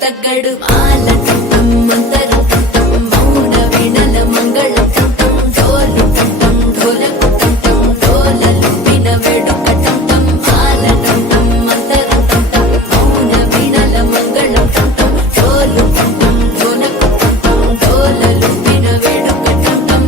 తగ్గడు ఆలటం మంతరం టం మౌన వినల మంగళం టం డోలు టం ఢోలకు టం డోలలు విన వేడుక టం ఆలటం మంతరం టం మౌన వినల మంగళం టం డోలు టం ఢోలకు టం డోలలు విన వేడుక టం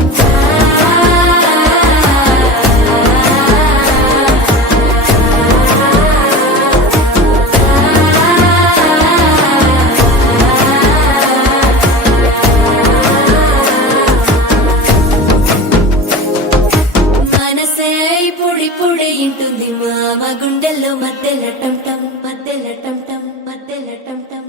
పొడి ఇంటుంది మామ గుండెల్లో మధ్యల టం టం మధ్యల టం టం మధ్యల టం టం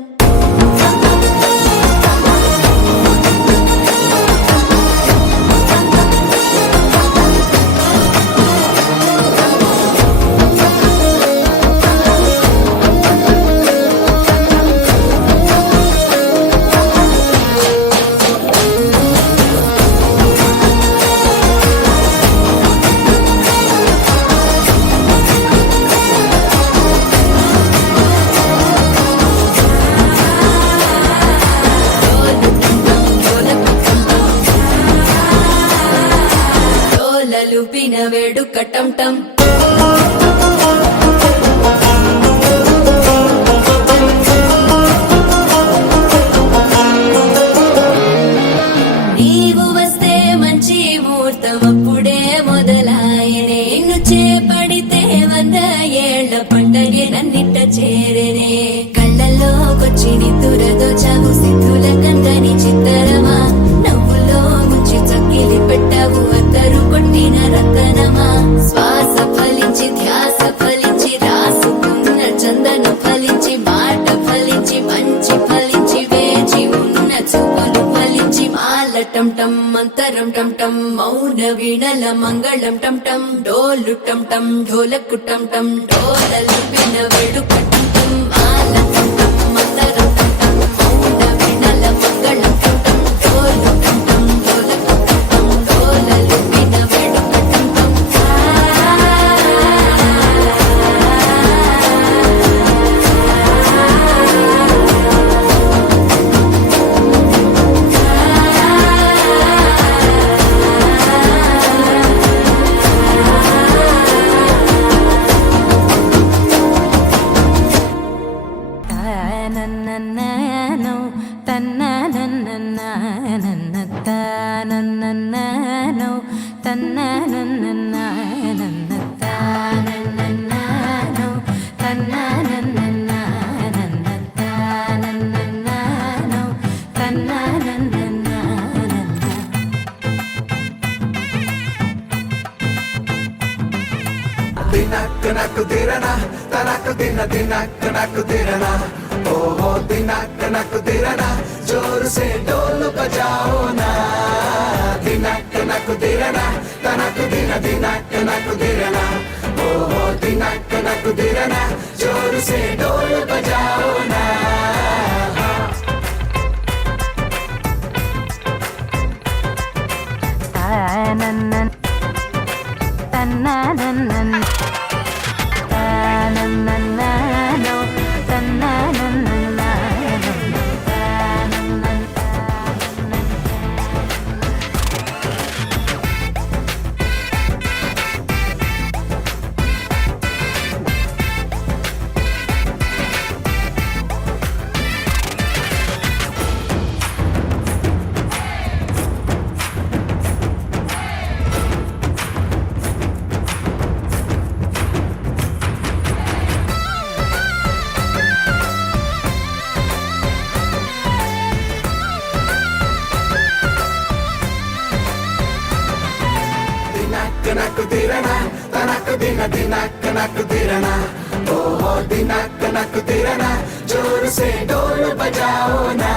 లుపిన వేడుక టం టం నీవు వస్తే మంచి ముహూర్తం అప్పుడే మొదలాయనే నిన్ను చేపడితే 100 ఏళ్ల పండగే నన్నిట్ట చేరనే కళ్ళల్లోకొచ్చి నిద్దురదోచావు సిద్ధుల కందని చిత్తరమా నవ్వులో ముంచి చక్కిలి పెట్టావు అద్దరు కొట్టిన రతనమా శ్వాస ఫలించి ధ్యాస ఫలించి రాసుకున్న చందన ఫలించి మాట ఫలించి మంచి ఫలించి వేచి ఉన్న చూపులు ఫలించి మాల టం టం మంతరం టం టం మౌన వీణల మంగళం టం టం డోలు టం టం ఢోలకు టం టం డోలలు విన వేడుక టం టం ఆల టం టం మంతరం టం టం మౌన వీణల మంగళం టం టం డోలు టం టం ఢోలకు టం టం డోలలు విన వేడుక టం టం दिनक नक दिरना तनक दिन दिनक नक दिरना ओहो दिनक नक दिरना जोर से ढोल बजाओ ना दिनक नक दिरना तनक दिन दिनक नक दिरना ओहो दिनक नक दिरना जोर से ढोल बजाओ ना दिनक दिरना तनक दिन दिनक नक दिरना ओहो दिनक नक दिरना जोर से ढोल बजाओ ना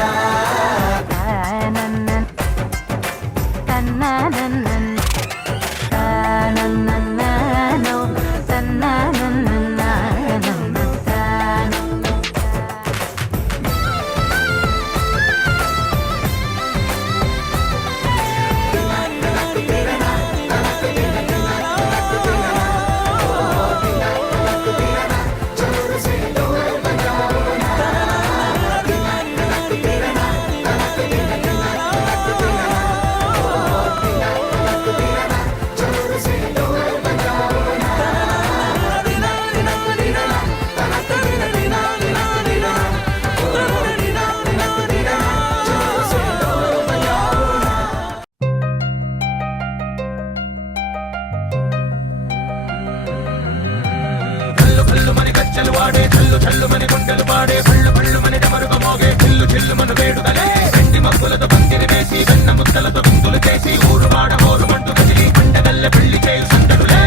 గజ్జలు వాడే చల్లు చల్లు మని గుండెలు పాడే పళ్ళు పళ్ళు మని డమరుగ మోగే చిల్లు చిల్లు మన వేడుదలే వెండి మబ్బులతో పందిరి వేసి వెన్న ముద్దలతో విందులు చేసి ఊరు వాడ హోరు మంటు కదిలి పండగల్లె పెళ్లి చేయు సందడులే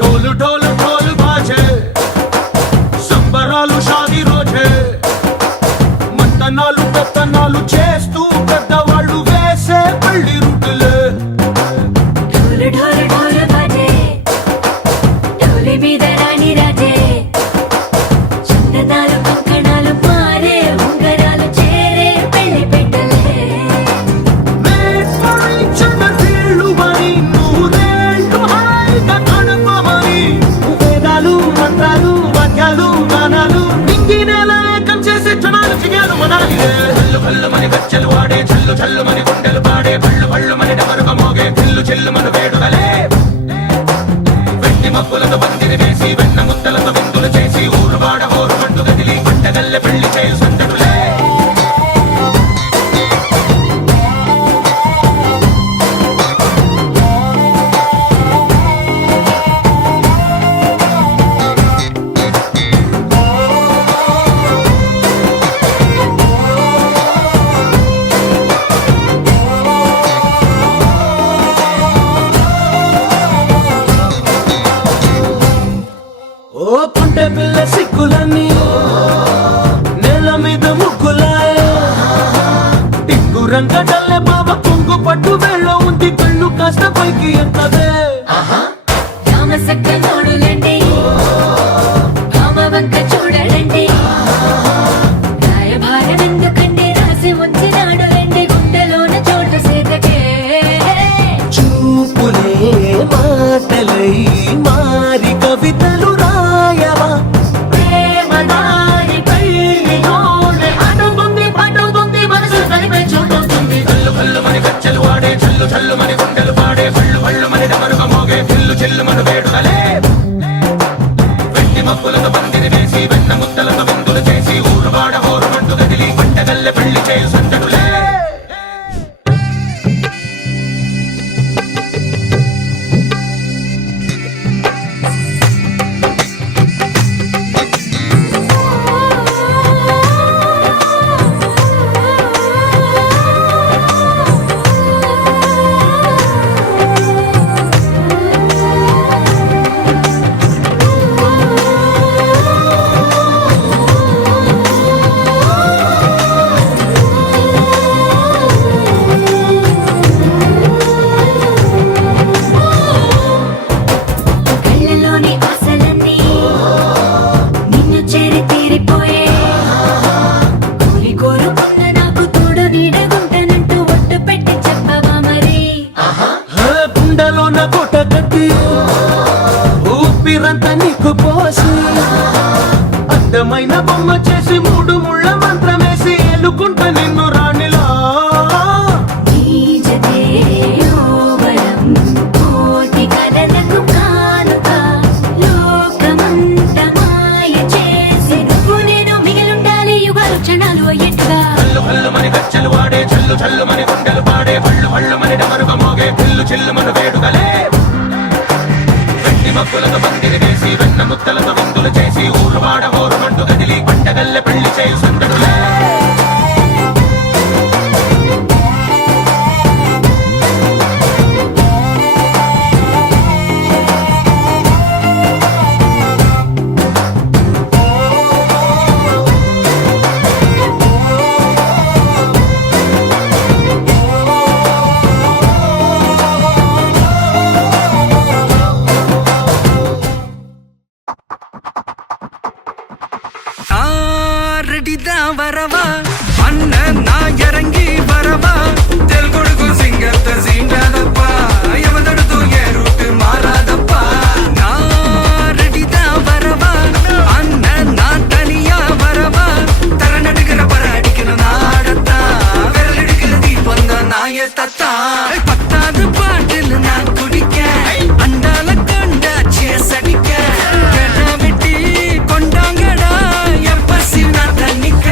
డోలు డోలు డోలు బాజే సంబరాలు షాదీ రోజే మంతనాలు పెత్తనాలు చేస్తూ పెద్దవాళ్ళు వేసే పెళ్లి రుట్టులే ఢోలు ఢోలు ఢోలు బాజే ఢోలి మీద రాణి రాజే చందనాలు కంకణాలు మారే ఉంగరాలు చేరే పెళ్లి పెట్టలే వీళ్ళు మరి నూరేళ్ళు హాయిగా గడపమని వేదాలు మంత్రాలు వాక్యాలు గానాలు నింగినేల ఏకం చేసే క్షణాలు చిగాలు మనాలి చల్లు కళ్ళు మని గజ్జలు వాడే చల్లు చల్లు మని గుండెలు పాడే పళ్ళు పళ్ళు మని డమరుగ మోగే చిల్లు చిల్లు మన వేడుదలే వెండి మబ్బులతో పందిరి వేసి వెన్న ముద్దలతో విందులు చేసి ఊరు వాడ హోరు మంటు కదిలి పంటగల్లె పెళ్లి చేయు సందడులే పిల్ల సిక్కులన్నీ నేల మీద ముగ్గులాయ టింగు రంగడల్లే బాబా కొంగు పట్టు వెళ్ళ ఉంది కళ్ళు కాస్త పైకి ఎత్తదే రామసక్క నోడులండి రామ వంక చూడలండి రాయభారం ఎందుకండి రాసి ఉంచినాడు రండి గుండెలోన చోటు సేదకే చూపులే మాటలై మారి కవితలు రాయవా ప్రేమ దారి పైలోనే అడుగుంది పడుగుంది మనసు కలిపే చోటొస్తుంది కళ్ళు కళ్ళు మని కచ్చలు వాడే చల్లు చల్లు మని గుండెలు పాడే కళ్ళు కళ్ళు మని డమరుగ మోగే పిల్లు చెల్లు మన వేడుదలే వెండి మబ్బులతో పందిరి వేసి వెన్న ముద్దలతో విందులు చేసి ఊరు వాడ హోరు మంటు గదిలి పంటగల్లె పెళ్లి చేయు సంతడులే కళ్ళలోని ఆశలన్నీ నిన్ను చేరి తీరిపోయే కోరి కోరుకున్న నాకు తోడు నీడగుంటానంటూ ఒట్టు పెట్టి చెప్పవా మరి గుండెలోన కోట కట్టి ఊపిరంతా నీకు పోసి అందమైన బొమ్మ చేసి మూడు ముళ్ళ మంత్రమేసి ఎలుకుంటా నిన్ను రాణిలా నీజతే యోవరం కోటి కలలకు కానుక లోకమంత మాయ చేసి నువ్వు నేను మిగిలుండాలి యుగాలు క్షణాలు అయ్యేట్టుగా కళ్ళు కళ్ళు మని కచ్చలు వాడే చల్లు చల్లు మని గుండెలు పాడే పళ్ళు పళ్ళు మని డమరుగ మోగే పిల్లు చెల్లు మన వేడుకలే వెండి మబ్బులతో పందిరి వేసి వెన్న ముద్దలతో విందులు చేసి ఊరు వాడ హోరు మంటు గదిలి పంటగల్లె పెళ్లి చేయు సంతడులే ரெடிதா வரவா அண்ணன் நான் இறங்கி வரவா தெல் கொடுக்கும் சிங்கத்தை சீண்டாதப்பா எவதடுத்து என் ரூட்டு மாறாதப்பா நான் ரெடிதா வரவா அண்ணன் நான் தனியா வரவா தர நடுக்கிற பர அடிக்கணும் நாடத்தா விரல் எடுக்கிற தீபம் தான் நாய தத்தா பத்தாவது பாட்டில் நான் குடிக்க அண்டால கண்டா சேஸ் அடிக்க கெடா வெட்டி கொண்டாங்கடா எப்ப சின்ன தண்ணிக்க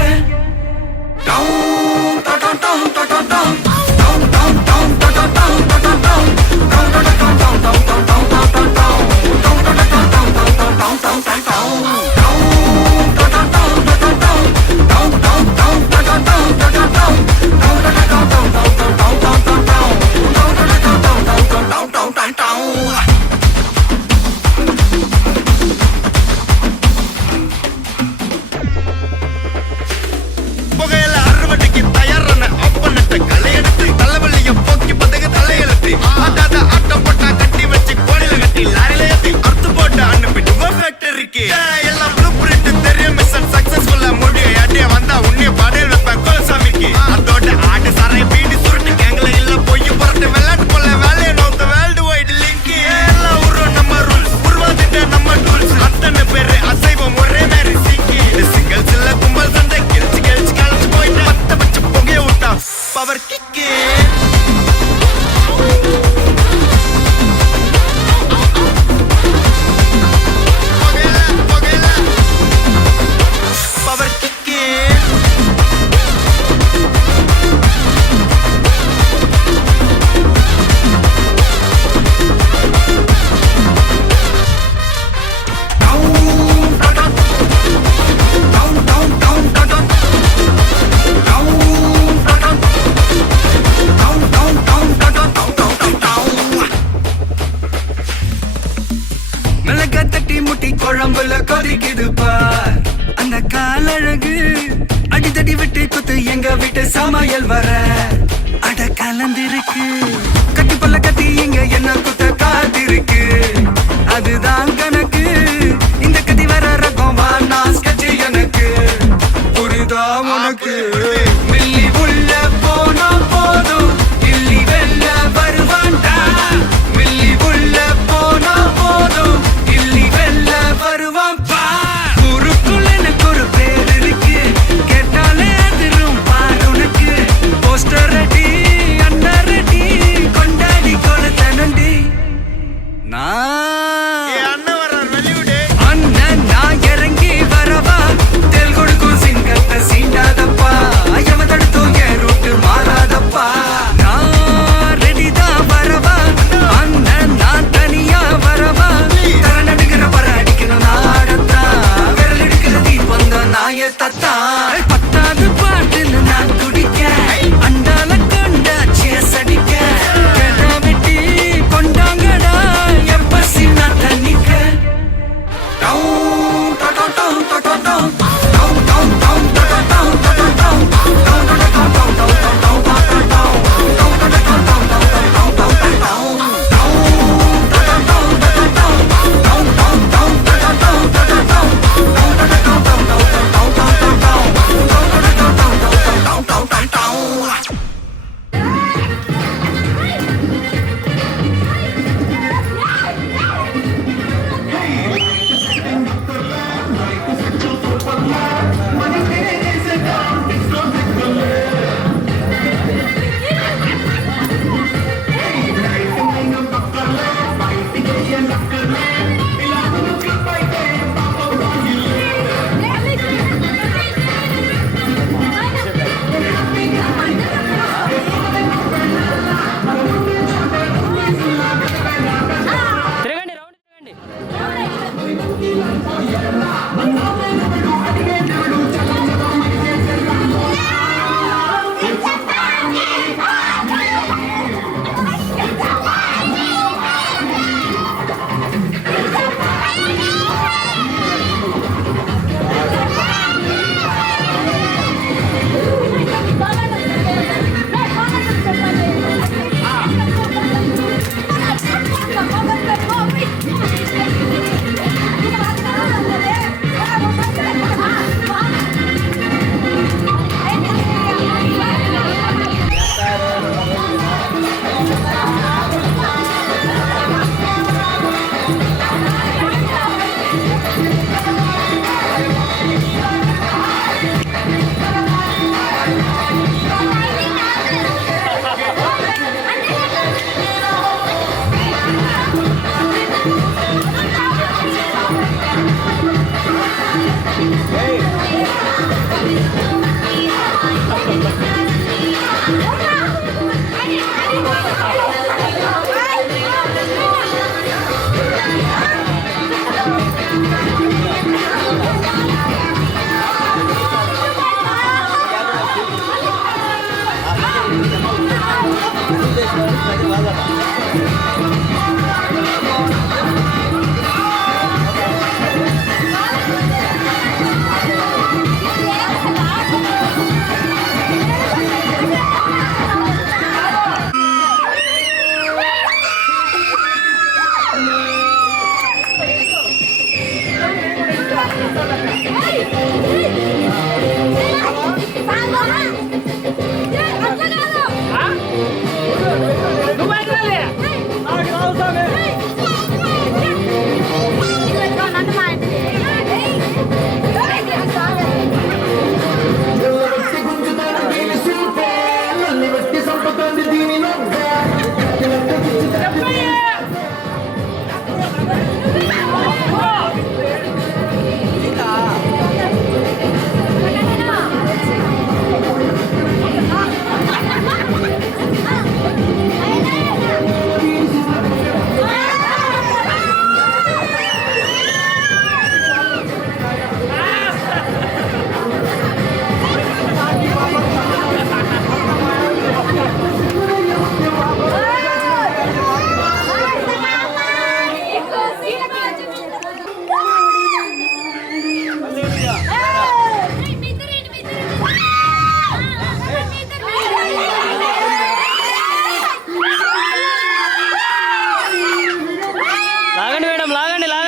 மிளகா தட்டி முட்டி குழம்புல கொதிக்குது பார் அந்த காலழகு அடித்தடி விட்டு குத்து எங்க வீட்டு சமையல் வர அட கலந்திருக்கு கட்டி பல்ல கட்டி இங்க என்ன குத்த காத்திருக்கு அதுதான் கணக்கு இந்த கதி வர ரகம் வானா ஸ்கெட்ச் எனக்கு புரிதா உனக்கு மில்லி உள்ள போனா போதும் இல்லி வெல்ல வருவான்டா மில்லி உள்ள போனா போதும் இல்லி வெல்ல வருவான் பா ஊருக்குள்ள எனக்கு ஒரு பேர் இருக்கு கேட்டாலே அதிரும் பார் உனக்கு போஸ்டர் ரெடி அண்ணா ரெடி கொண்டாடி கொளுத்தனண்டி நான்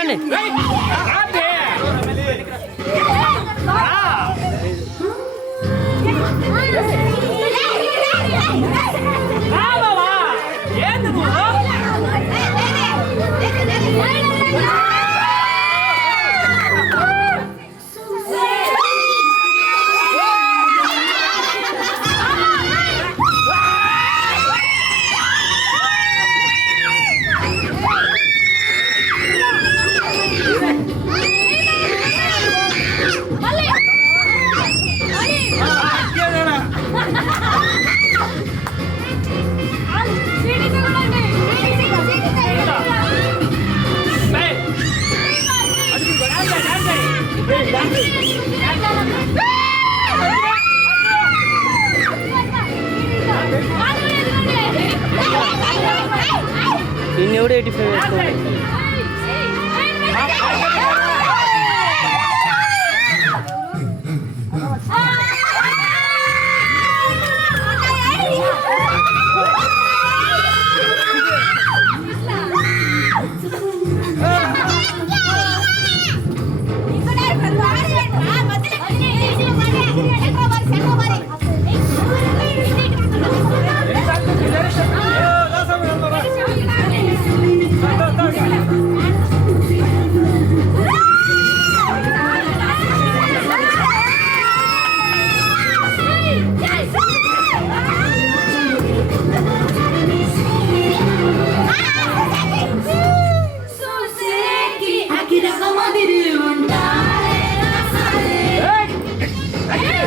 రండి ఇన్ని కూడా 85 వేసుకోండి Hey!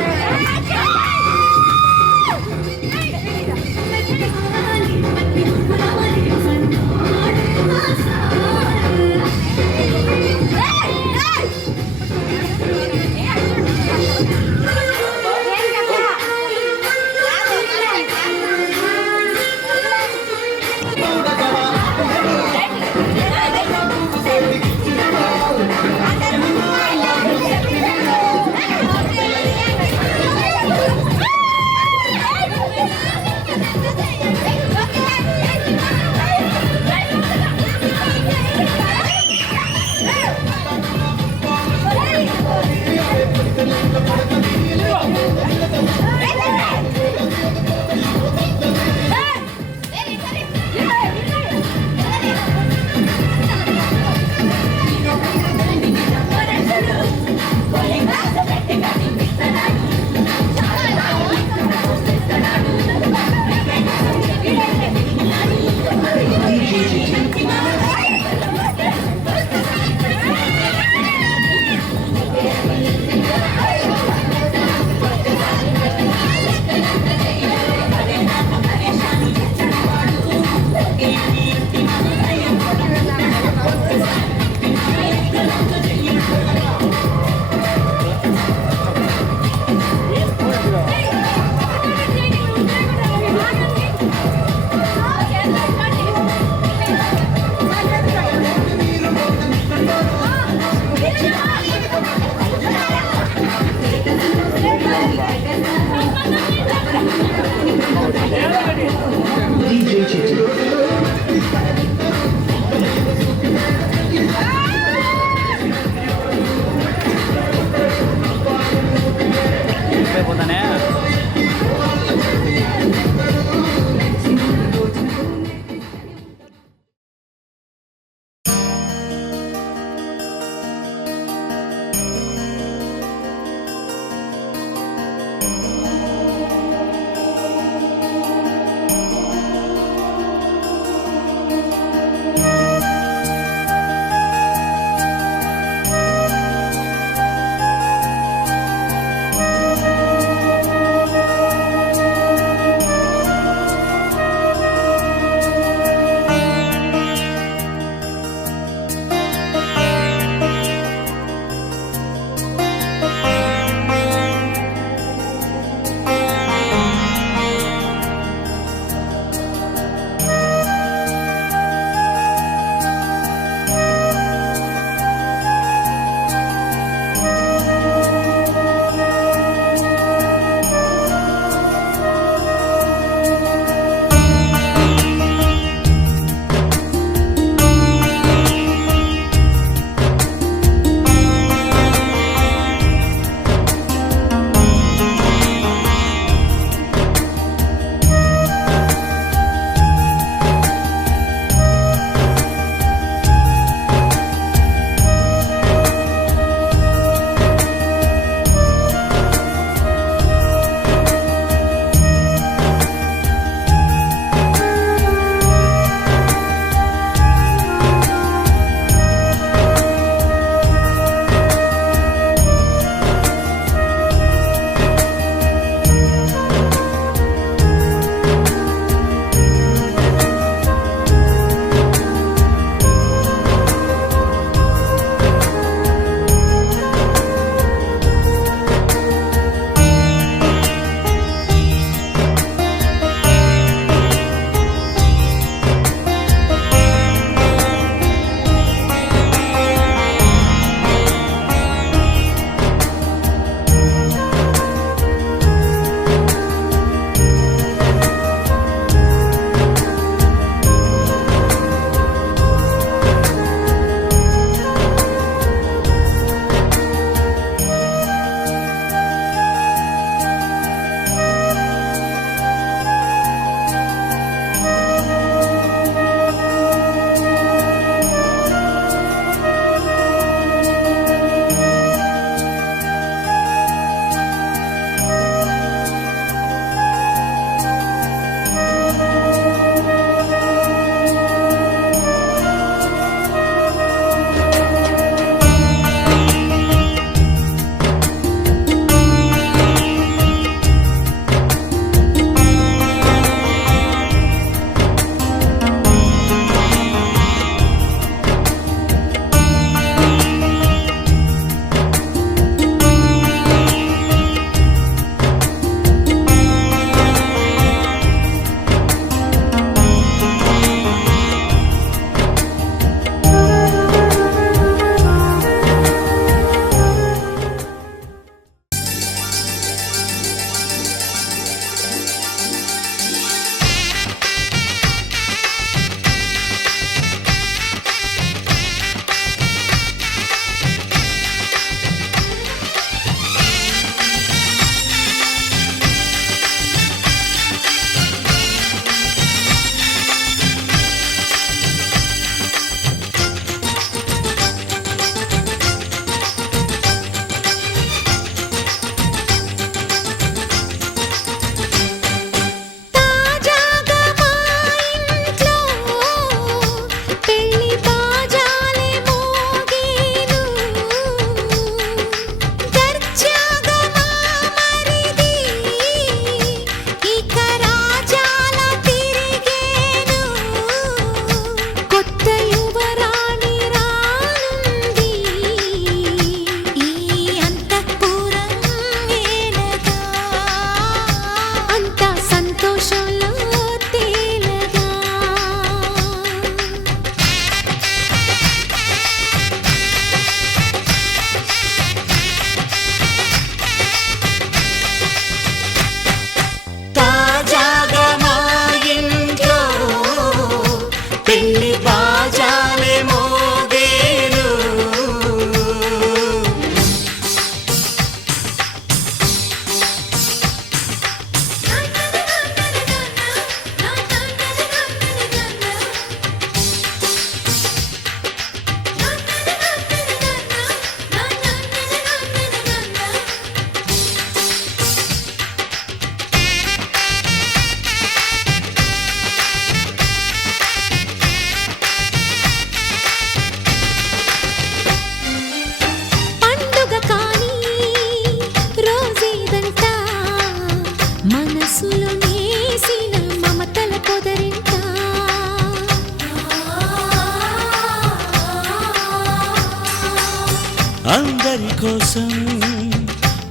అందరి కోసం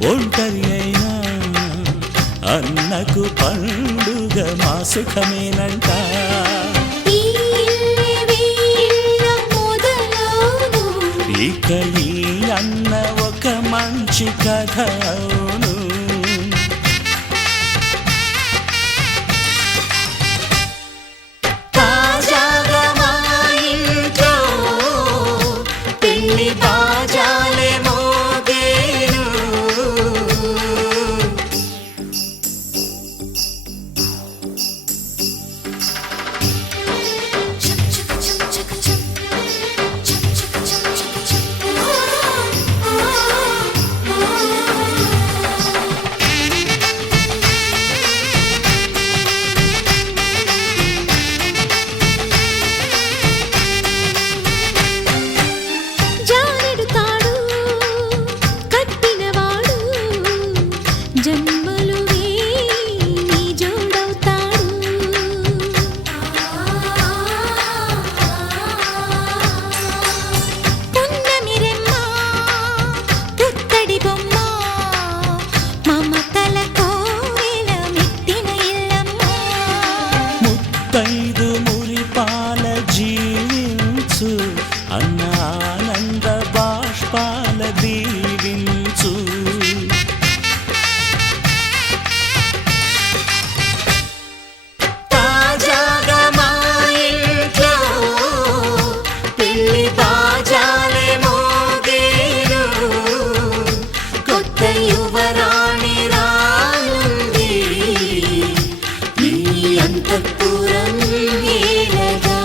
ఒంటరి అయినా అన్నకు పండుగ మా సుఖమేనంట. ఈ వీళ్ళ మొదలవును. ఇక ఈ అన్న ఒక మంచి కథ అవును. తాజాగా మా ఇంట్లో పెళ్లి బాజాలే మోగేను. చక్ చక్ చక్ చక్ చక్. చక్ చక్ చక్ చక్ చక్. జారెడు తాడు కట్టినవాడు జన్మలు నీ జోడవుతాడు. పున్నమిరెమ్మ పుత్తడి బొమ్మ మమతల కోవెల మెట్టిన ఇల్లమ్మ. ముత్తైదు మురిపాల జీవించు అన్న ఆనంద బాష్పాల దీవించు. తాజాగా మా ఇంట్లో పెళ్లి బాజాలే మోగేను. కొత్త యువరాణి రానుంది ఈ అంతఃపురం ఏలగా.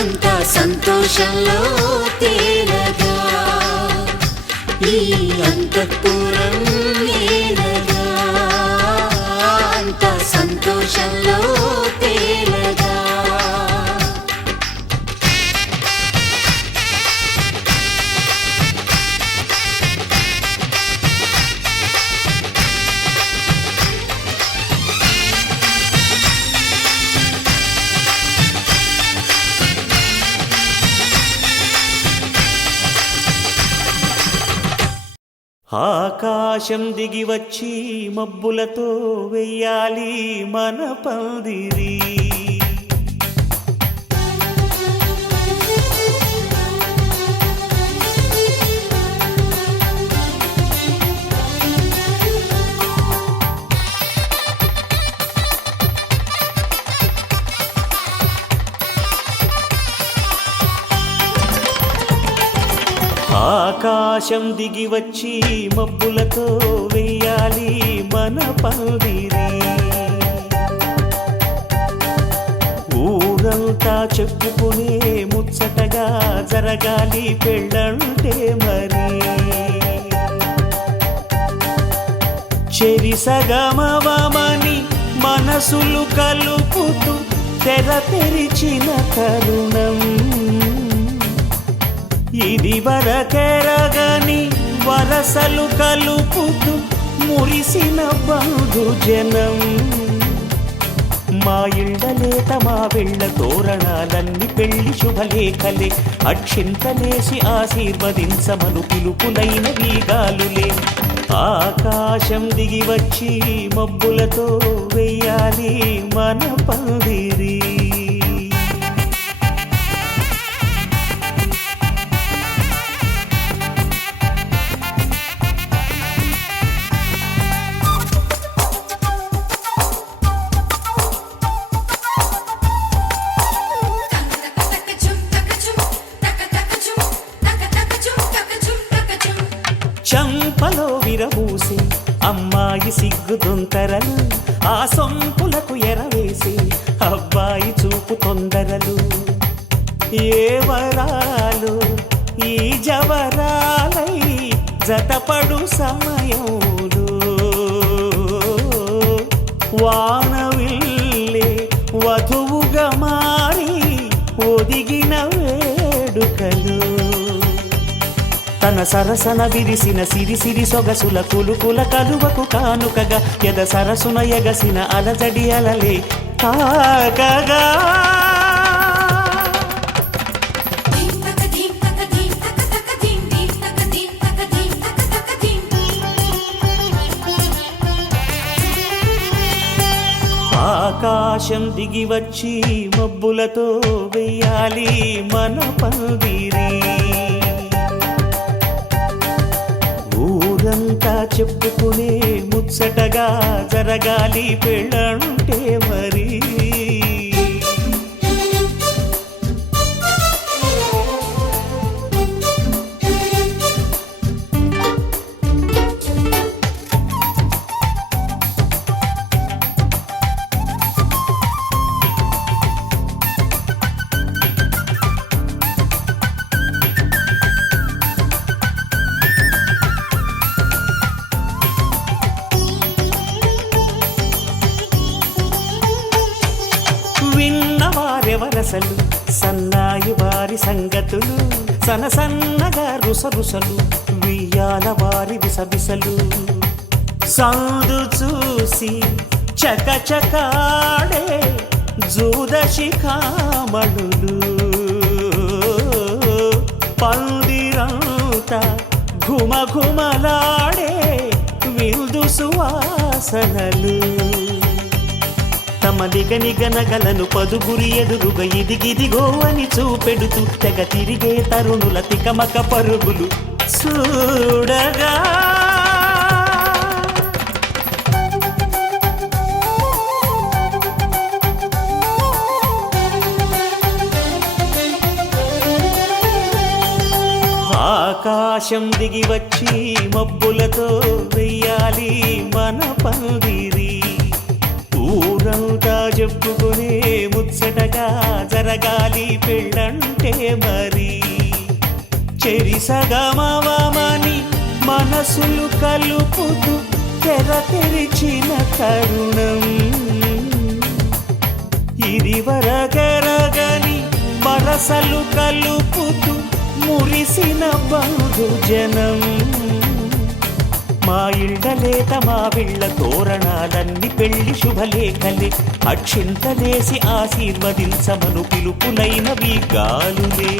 అంతా సంతోషంలో తేలగా ఈ అంతఃపురం ఏలగా. అంతా సంతోషంలో తేలగా. ఆకాశం దిగి వచ్చి మబ్బులతో వెయ్యాలి మన పందిరి. ఆకాశం దిగి వచ్చి మబ్బులతో వెయ్యాలి మన పందిరి. ఊరంతా చెప్పుకునే ముచ్చటగా జరగాలి పెళ్ళంటే మరి. చెరిసగమవమని మనసులు కలుపుతూ తెర తెరిచిన తరుణం. ఇది వరకెరగని వరసలు కలుపుతూ మురిసిన బంధుజనం. మా ఇళ్ళలేత మా వెళ్ళ తోరణాలన్నీ పెళ్లి శుభలేఖలే. అక్షింతలేసి ఆశీర్వదించమను పిలుపులైన వీగాలులే. ఆకాశం దిగి వచ్చి మబ్బులతో వెయ్యాలి మన పందిరి. చంపలో విరబూసి అమ్మాయి సిగ్గు దొంతరలు. ఆ సొంపులకు ఎరవేసి అబ్బాయి చూపు తొందరలు. ఏ వరాలు ఈ జవరాలై జతపడు సమయంలో. వానవిల్లే వధువుగా మారి ఒదిగిన వేడుకలు. తన సరసన విరిసిన సిరిసిరి సొగసుల కులుకుల కలువకు కానుకగా ఎద సరసున ఎగసిన అలజడి అలలే తాకగా. ధీం తక ధీం తక ధీం తక తక ధీం ధీం ఆకాశం దిగి వచ్చి మబ్బులతో వెయ్యాలి మన పందిరి. ఊరంతా చెప్పుకునే ముచ్చటగా జరగాలి పెళ్ళంటే మరి. విన్నవారెవరసలు సన్నాయి వారి సంగతులు, సనసన్నగా రుసరుసలు వియ్యాల వారి విసవిసలు. సందు చూసి చకచకాడే జూదశిఖామణులు, పందిరంతా ఘుమఘుమలాడే విందు సువాసనలు. తమ నిగనిగనగలను పదుగురి ఎదురుగా ఇదిగిదిగో అని చూపెడుతూ తెగ తిరిగే తరుణుల తికమక పరుగులు చూడగా. ఆకాశం దిగి వచ్చి మబ్బులతో వెయ్యాలి మన పందిరి. ఊరంతా చెప్పుకునే ముచ్చటగా జరగాలి పెళ్ళంటే మరి. చెరిసగమవమని మనసులు కలుపుతూ తెర తెరిచిన తరుణం, ఇది వరగరగని వరసలు కలుపుతూ మురిసిన బంధుజనం. మా ఇళ్ళలేత మా విళ్ళ తోరణాలన్నీ పెళ్లి శుభలేఖలే, అక్షింతలేసి ఆశీర్వదించమను పిలుపులైనవి గాలులే.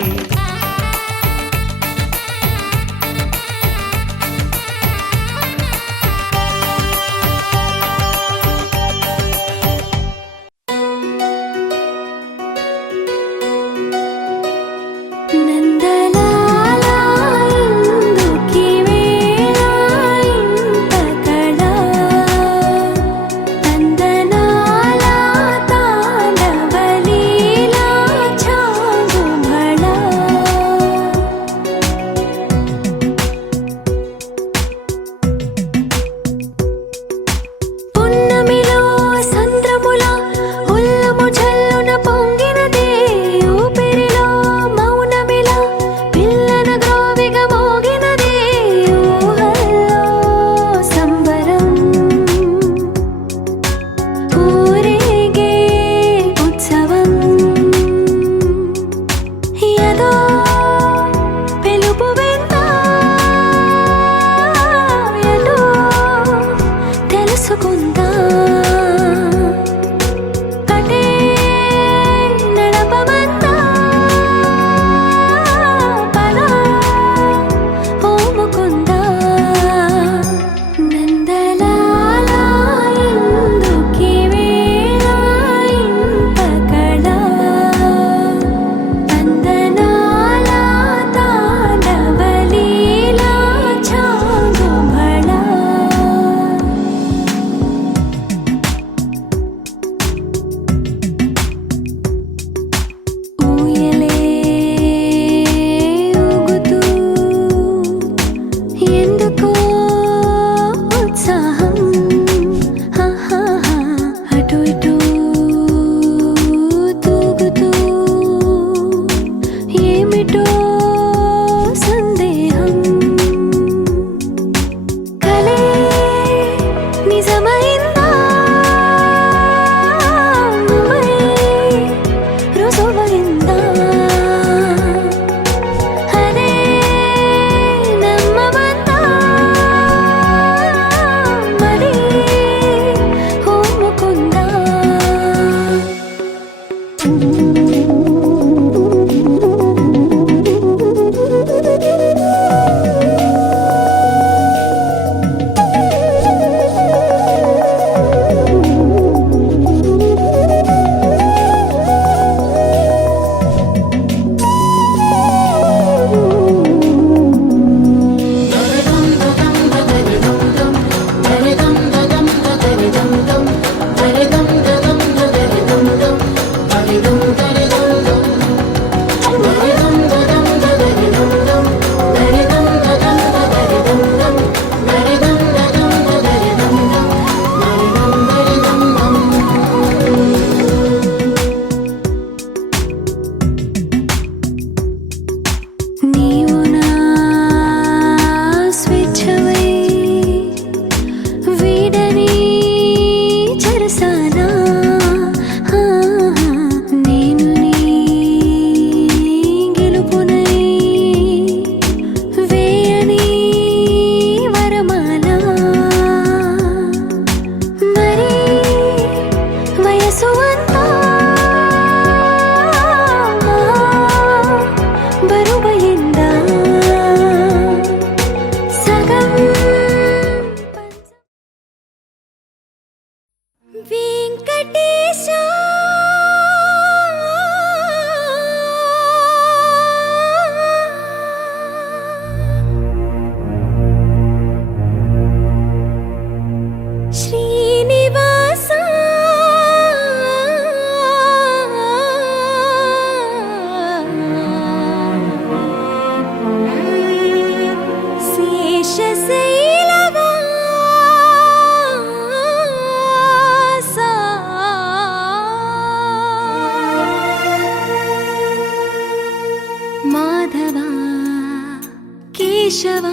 కేశవా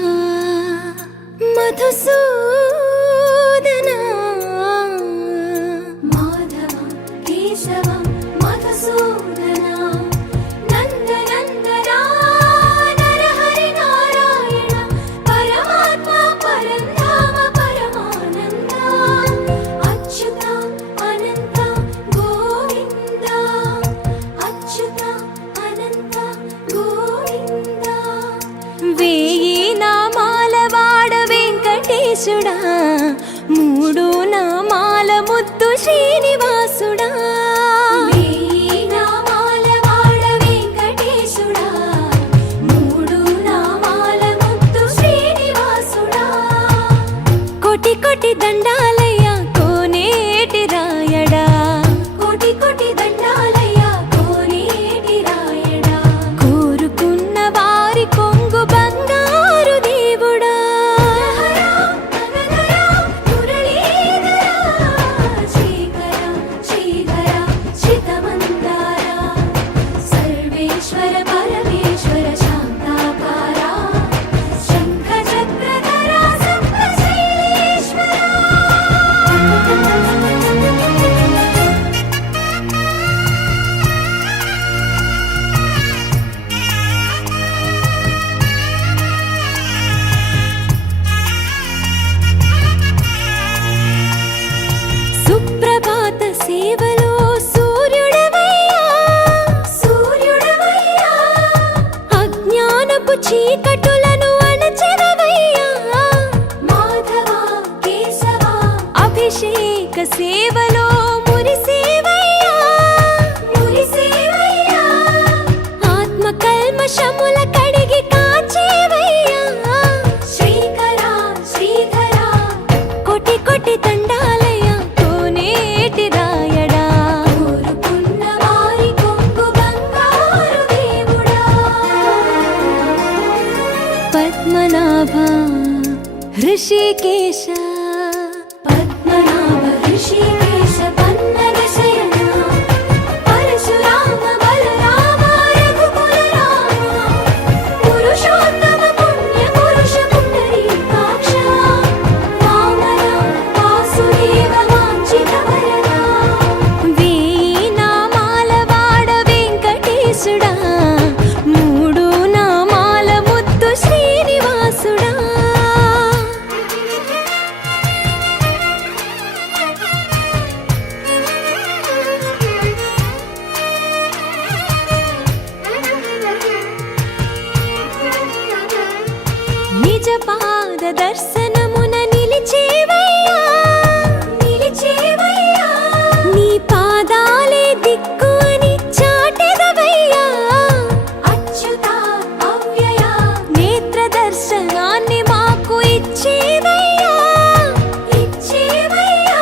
మధుసూదనా మాధవ కేశవ మధుసూదనా నందనందనా నరహరి నారాయణ పరమాత్మ పరంధామ పరమానంద అచ్యుత అనంత గోవింద అచ్యుత అనంత గోవింద వేయి నామాల వాడ వెంకటేశుడా మూడు నామాల ముద్దు శ్రీనివాసుడా వేయి నామాల వాడ వెంకటేశుడా మూడు నామాల ముద్దు శ్రీనివాసుడా కోటి కోటి దండాలయ్యా కోనేటి రాయడా కోటి కోటి దండాలయ్యా కోనేటి రాయడా కోరుకున్న వారి కొంగు బంగారు దేవుడా సర్వేశ్వర పరమేశ్వర శాంతాకార శంఖ చక్రధర సప్తశైలేశ్వర సుప్రభాత సేవలో సూర్యుడవయ్యా సూర్యుడవయ్యా అజ్ఞానపు చీకటులను అణచెదవయ్యా మాధవ కేశవ అభిషేక సేవలో మురిసేవయ్యా మురిసేవయ్యా ఆత్మ కల్మషముల కడిగి కాచేవయ్యా శ్రీకర శ్రీధర కోటి కోటి దండాలయ్యా కోనేటి రాయడా కోరుకున్న వారి కొంగు బంగారు దేవుడా పద్మనాభ హృషికేశ పద్మనాభ హృషికేశ పన్నగ శయన పరశురామ బలరామ రఘుకుల రామ పురుషోత్తమ పుణ్య పురుష పుండరీకాక్ష వామన వాసుదేవ వాంఛిత వరదా వేయి నామాల వాడ వెంకటేశుడా మూడు నామాల ముద్దు శ్రీనివాసుడా నిజ పాద దర్శనమున నిలిచేవయ్యా నిలిచేవయ్యా నీ పాదాలే దిక్కు అని చాటెదవయ్యా అచ్యుత అవ్యయ నేత్ర దర్శనాన్ని మాకు ఇచ్చేవయ్యా ఇచ్చేవయ్యా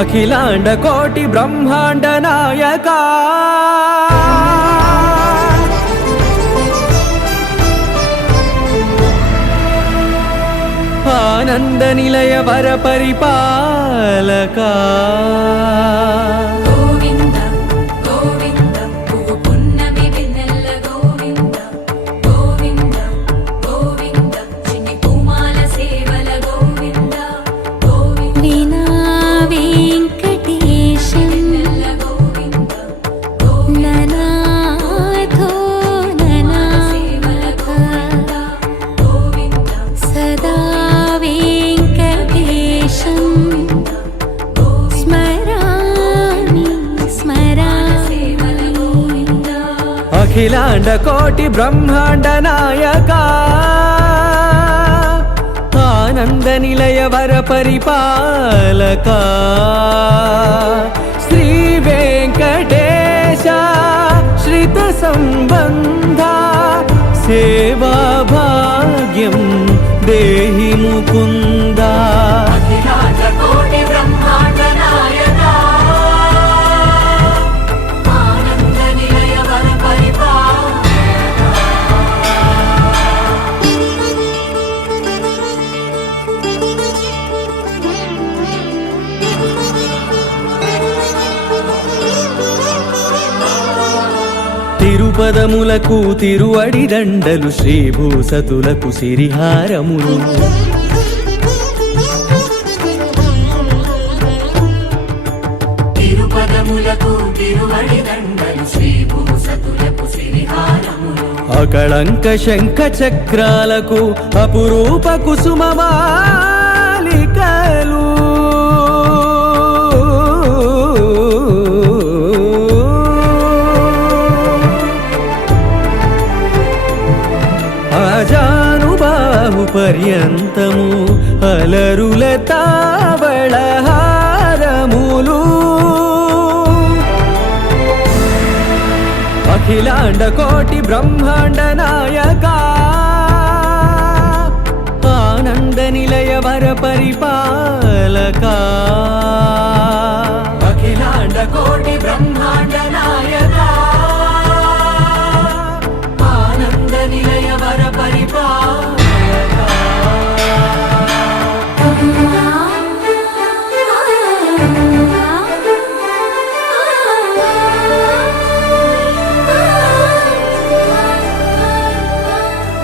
అఖిలాండ కోటి బ్రహ్మాండ నాయక ఆనంద నిలయ వర పరిపాలక గోవింద గోవింద పువ్వు పున్నమి వెన్నెల గోవింద గోవింద గోవింద చిన్ని పూమాల సేవల గోవింద గోవింద వీణా వెంకటేశం వెన్నెల గోవింద ననాథో ననా సేవల గోవింద గోవింద సదా వెంకటేశం స్మరామి స్మరామి అఖిలాండ కోటి బ్రహ్మాండ నాయక ఆనంద నిలయ వర పరిపాలక శ్రీ వెంకటేశ శ్రిత సంబంధ సేవా భాగ్యం దేహి ముకుంద అఖిలాండ కోటి బ్రహ్మాండ నాయక ఆనంద నిలయ వర తిరుపదములకు తిరువడి దండలు శ్రీభూసతులకు సిరిహారములు తిరుపదములకు తిరువడి దండలు శ్రీభూసతులకు సిరిహారములు అకళంక శంఖ చక్రాలకు అపురూప కుసుమమాలికలు అజానుబాహు పర్యంతము అలరుల తావళహారములు అఖిలాండ కోటి బ్రహ్మాండ నాయక ఆనంద నిలయ వర పరిపాలక అఖిలాండ కోటి బ్రహ్మాండ నాయక ఆనంద నిలయ వర పరిపాలక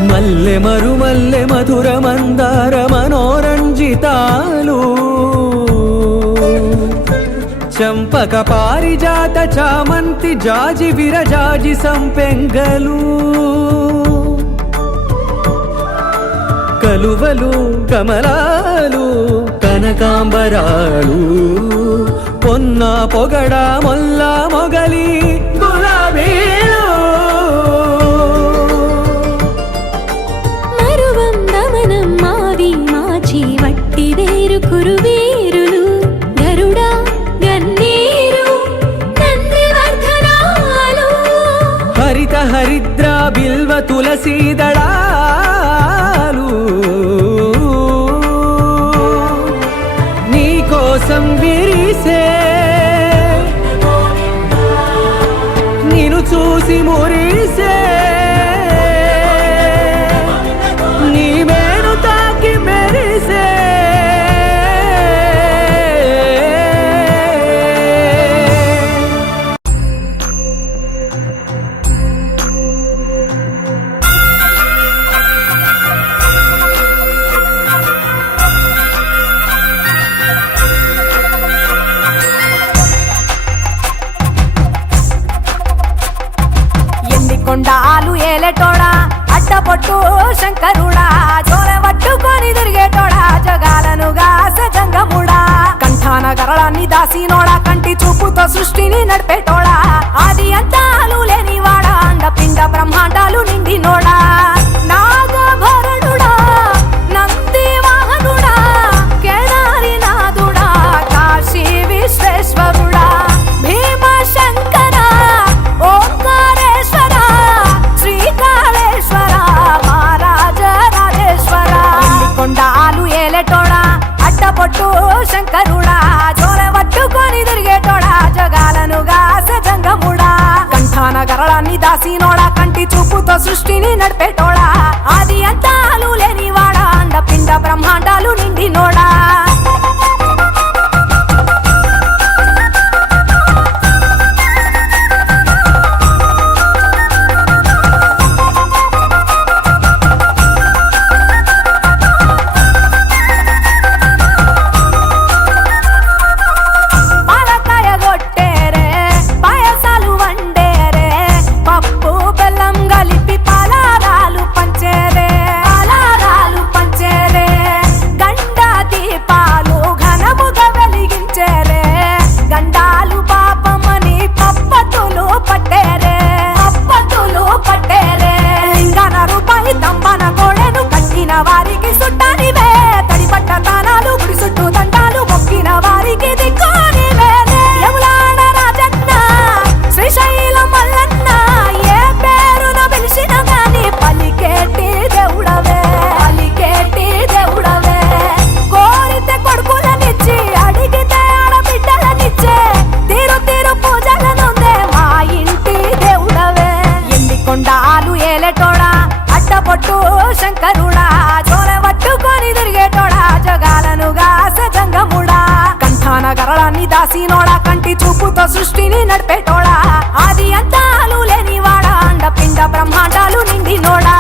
మల్లె మరుమల్లె మధుర మందార మనోరంజితాలు చంపక పారిజాత చామంతి జాజి విరజాజి సంపెంగలు కలువలు కమలాలు కనకాంబరాలు పొన్న పొగడ మొల్ల మొగలి గులాబీలు మరువందమనం మావి మాచి వట్టి వేరు కురువేరులు గరుడా గన్నేరు నందివర్ధనాలు హరిత హరిద్ర బిల్వ తులసీ దళాలు నీ కోసం విరిసే నిన్ను చూసి మురిసే నీ మేను తాకి మెరిసే కొండాలు ఏలేటోడా అడ్డపొట్టు శంకరుడా జోర పట్టుకొని తిరిగేటోడా జగాలను గాస జంగముడా కంఠాన గరళాన్ని దాసినోడా కంటి చూపుతో సృష్టిని నడిపేటోడా ఆది అంతాలు లేనివాడా అండ పిండ బ్రహ్మాండాలు నిండినోడా నాగభరణుడా నంది వాహనుడా కేదారి నాథుడా కాశీ విశ్వేశ్వరుడా భీమ శంకర ఓంకారేశ్వర శ్రీకాళేశ్వర మహారాజ రాజేశ్వర కొండాలు ఏలేటోడా అడ్డపొట్టు శంకరుడా జోర పట్టుకొని దాసినోడా కంటి చూపుతో సృష్టిని నడిపేటోడా ఆది అంతాలు లేనివాడా అండపిండ బ్రహ్మాండాలు నిండినోడా వారికి సుట్టానివే తడిపట్ట తానాలు గుడి చుట్టూ దండాలు మొక్కిన వారికి దిక్కునివే యములాడ రాజన్న శ్రీశైలం మల్లన్న ఏ పేరున పిలిచిన గాని పలికేటి దేవుడవే కోరితే కొడుకులనిచ్చి అడిగితే ఆడబిడ్డలనిచ్చే తీరు తీరు పూజలనుందే మా ఇంటి దేవుడవే ఎన్ని కొండాలు ఏలేటోడా అట్టపొట్టు శంకరుడా జోలె పట్టుకొని తిరిగేటోడా జగాలను గాసె జంగముడా కంఠాన గరళాన్ని దాసినోడా కంటి చూపుతో సృష్టిని నడిపేటోడా ఆది అంతాలు లేనివాడా అండపిండ బ్రహ్మాండాలు నిండినోడా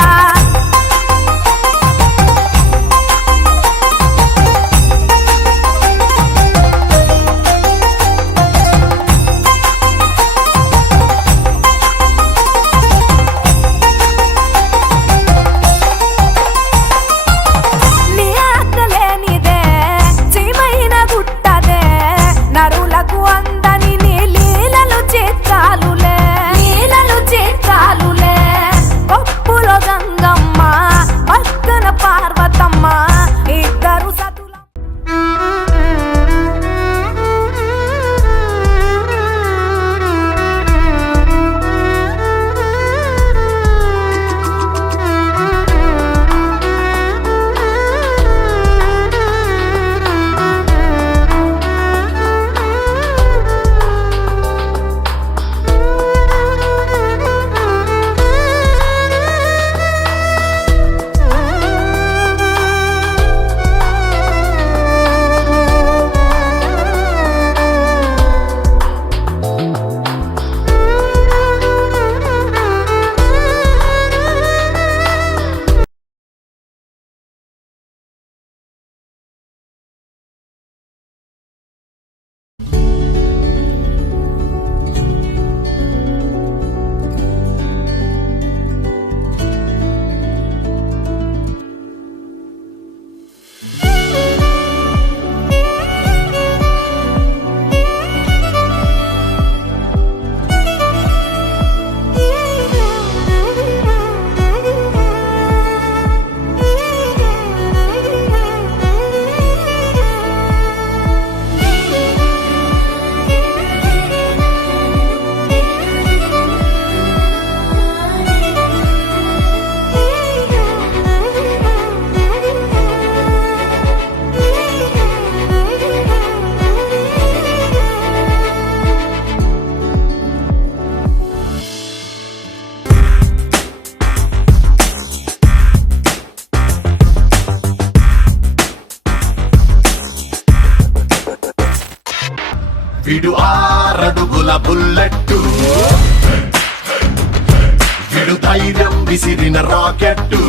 వీడు 6 అడుగుల బుల్లెట్టు వీడు ధైర్యం విసిరిన రాకెట్టు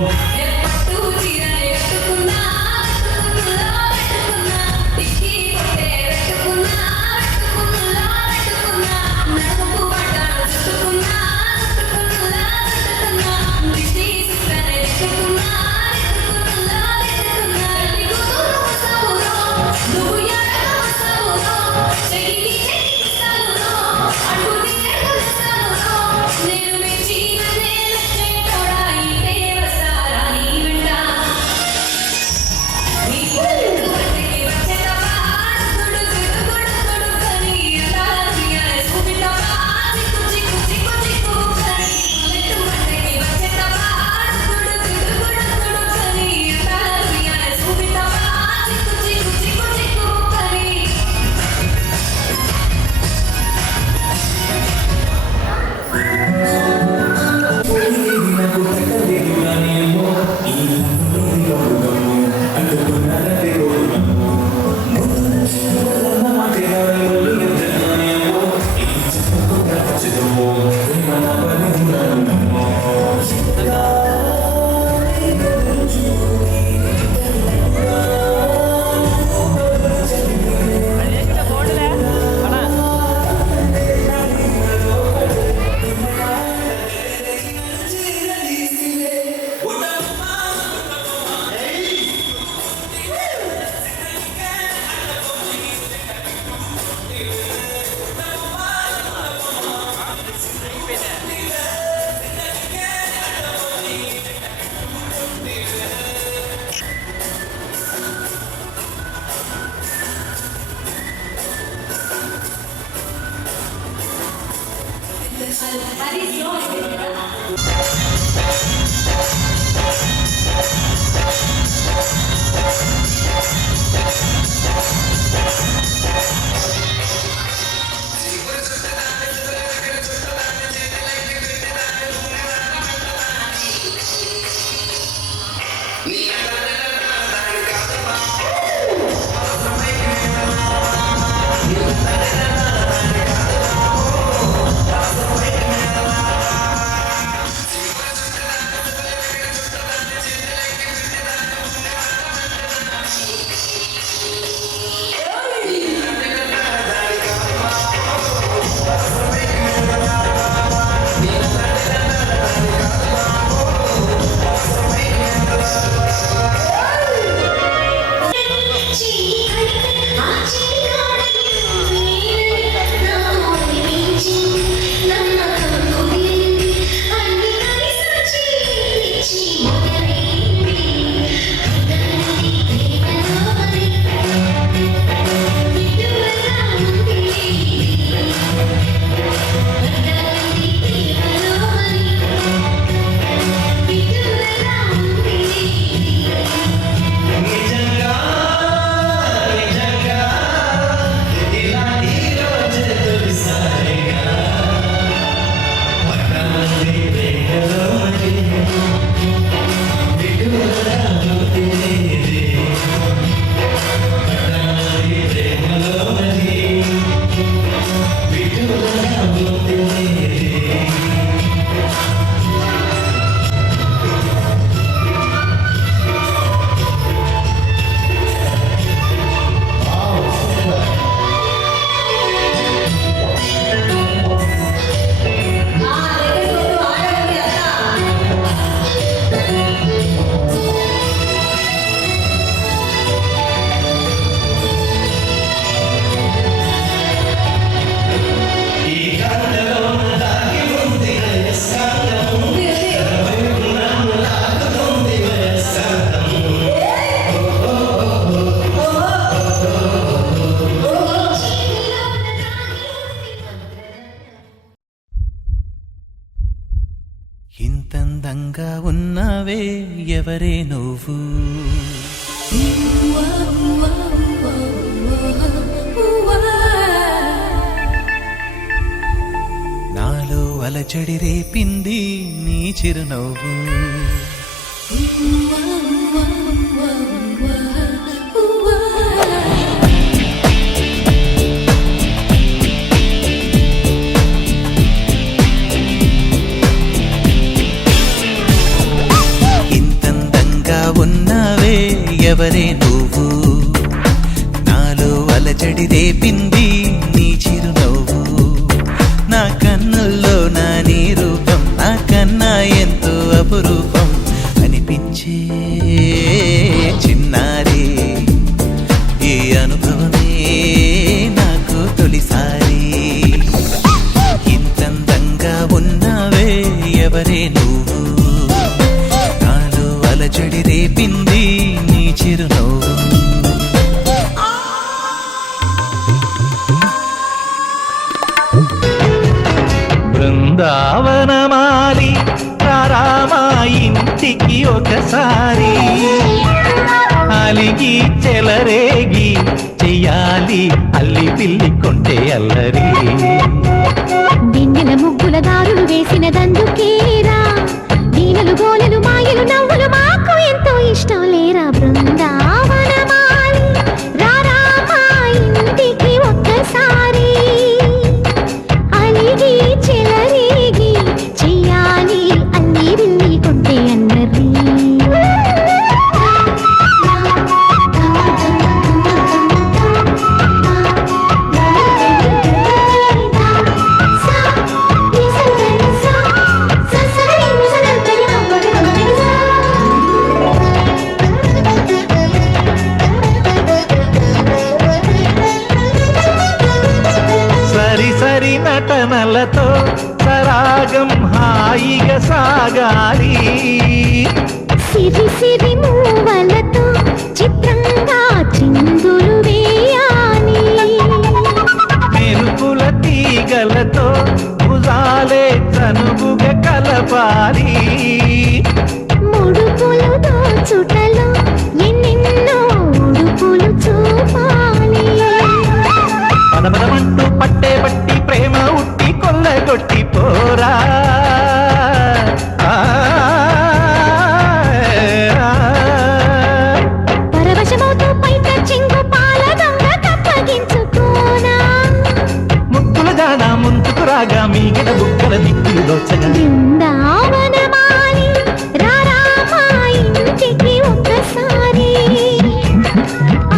పట్టు చీరనే కట్టుకున్నా కట్టుకున్నా పెట్టుకున్నా టిక్కీ కొట్టే పెట్టుకున్నా పెట్టుకున్నా పెట్టుకున్నా నడుము పట్టాను చుట్టుకున్నా చుట్టుకున్నా చుట్టుకున్నా దిష్టి సుక్కనే పెట్టుకున్నా పెట్టుకున్నా పెట్టుకున్నా నీకు వస్తావురో నువ్వు ఎడగా వస్తావురో చెయ్యి చెయ్యి వస్తావురో అడుగు వస్తావురో నేను మెచ్చినదే మెచ్చేటోడా ఇదే వస్తారా నీ వెంట నీ పట్టుకు పట్టుకి వచ్చేటవా గుడు గుడు గుడు గుడు కని ఎలాగియా చూపిటవా చిక్కు చిక్కు చిక్కు చిక్కు కని పట్టుకు పట్టుకి వచ్చేటవా గుడు గుడు గుడు గుడు కని ఎలాగియా చూపిటవా చిక్కు చిక్కు చిక్కు చిక్కు కని అది స్లో అయిపోయింది కదా ఇంతందంగా ఉన్నావే ఎవరే నువ్వు నాలో అలచడి రేపింది నీ చిరునవ్వు ఎవరే నువ్వు నాలో అలజడి రేపింది నీ చిరునవ్వు నా కన్నుల్లో నా నీ రూపం నా కన్నా ఎంతో అపురూపం అనిపించే చిన్నారి ఈ అనుభవమే నాకు తొలిసారి ఇంతందంగా ఉన్నావే ఎవరే నువ్వు నాలో అలజడి రేపింది నీ చిరునవ్వు బృందావనమాలి రామా ఇంటికి ఒకసారి అలిగి చెలరేగి చెయ్యాలి అల్లి పిల్లి కొంటే అల్లరి వెన్నెల ముగ్గుల దారులు వేసినదందుకేరా వీణలు గోలలు మాయలు నవ్వులు మాకు ఎంతో ఇష్టం లేరా బృందావనమాలి రామా ఇంటికి ఒక్కసారి అలిగి చెలరేగి చెయ్యాలి అల్లి బిల్లి కొంటే అల్లరి సరి సరి నటనలతో సరాగం హాయిగా సాగాలి సిరి సిరి మూవలతో చిత్రంగా చిందులు వేయాలి మెరుపుల తీగలతో భుజాలే చనువుగా కలపాలి ముడుపులు దోచుటలో ఎన్నెన్నో ఉడుపులు చూపాలి పదపదమంటూ పట్టే పట్టి ప్రేమ ఉట్టి కొల్లగొట్టి పోరా పరవశమవుతూ పైట చెంగు పాల దొంగ కప్పగించుకోనా ముక్కుల జాన ముందుకు రాగా మీగడ బుక్కల దిక్కులు దోచగా బృందావనమాలి రామా ఇంటికి ఒక్కసారి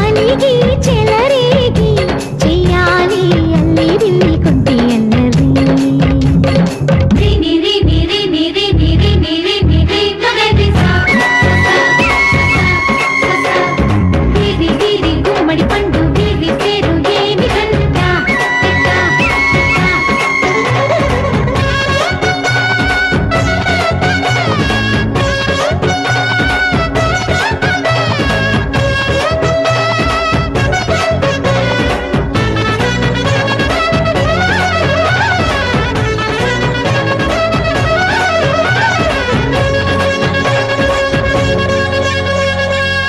అలిగి చెలరేగి చెయ్యాలి అల్లి బిల్లి కొంటే అల్లరి గుమ్మడి పండు వీరి పేరు ఏమి కంటా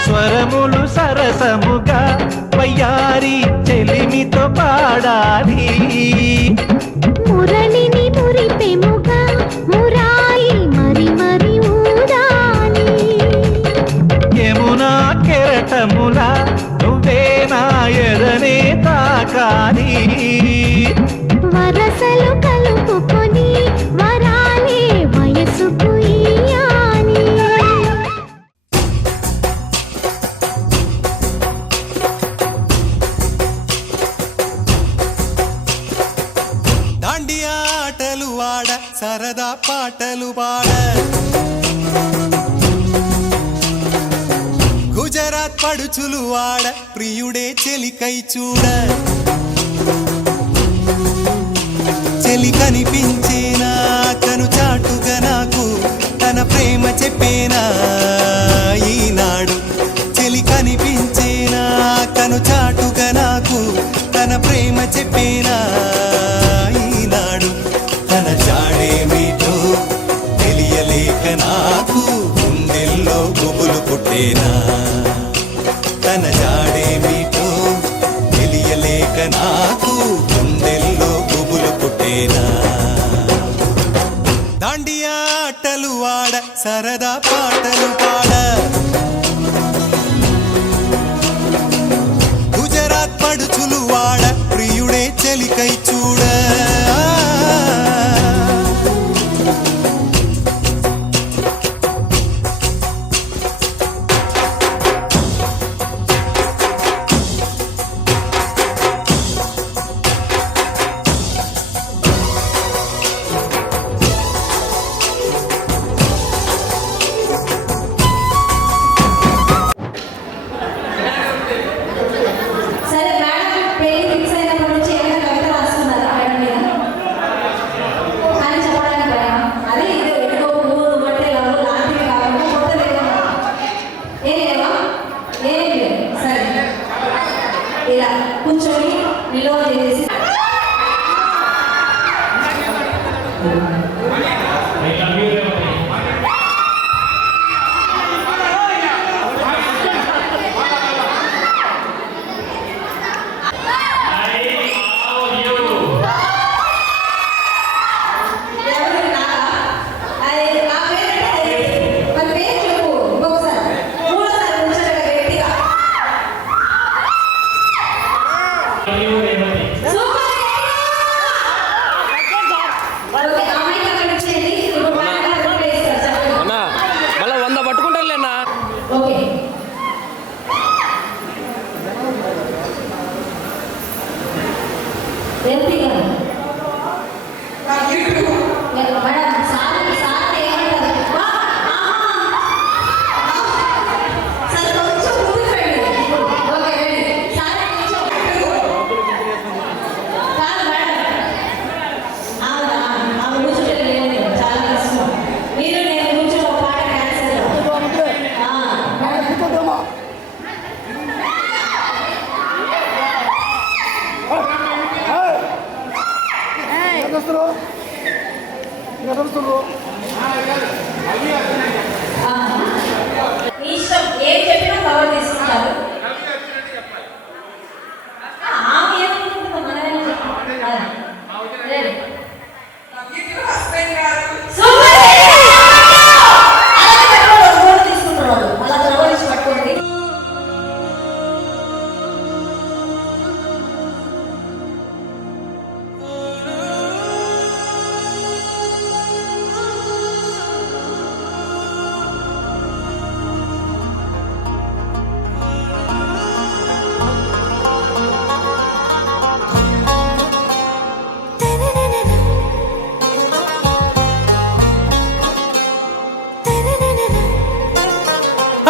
స్వరములు సరసముగా వయ్యారి చెలిమితో పాడాలి మురళిని మురిపెముగా మురాయి మరి మరి ఊదాలి యమునా కెరటములా నువ్వే నా ఎదనే తాకాలి వరసలు కలుపుకొని వరాలే వయసుకు ఇయ్యాలి దాండియా ఆటలు ఆడ సరదా పాటలు పాడ గుజరాత్ పడుచులు ఆడ ప్రియుడే చెలికై చూడ చెలి కనిపించేనా కను చాటుగా నాకు తన ప్రేమ చెప్పేనా ఈనాడు చెలి కనిపించేనా కను చాటుగా నాకు తన ప్రేమ చెప్పేనా ఈనాడు తన జాడేమిటో తెలియలేక నాకు గుండెల్లో గుబులు పుట్టేనా తన జాడేమిటో తెలియలేక నాకు గుండెల్లో గుబులు పుట్టేనా దాండియా ఆటలు ఆడ సరదా పాటలు పాడ గుజరాత్ పడుచులు వాడ ప్రియుడే చెలికై చూడ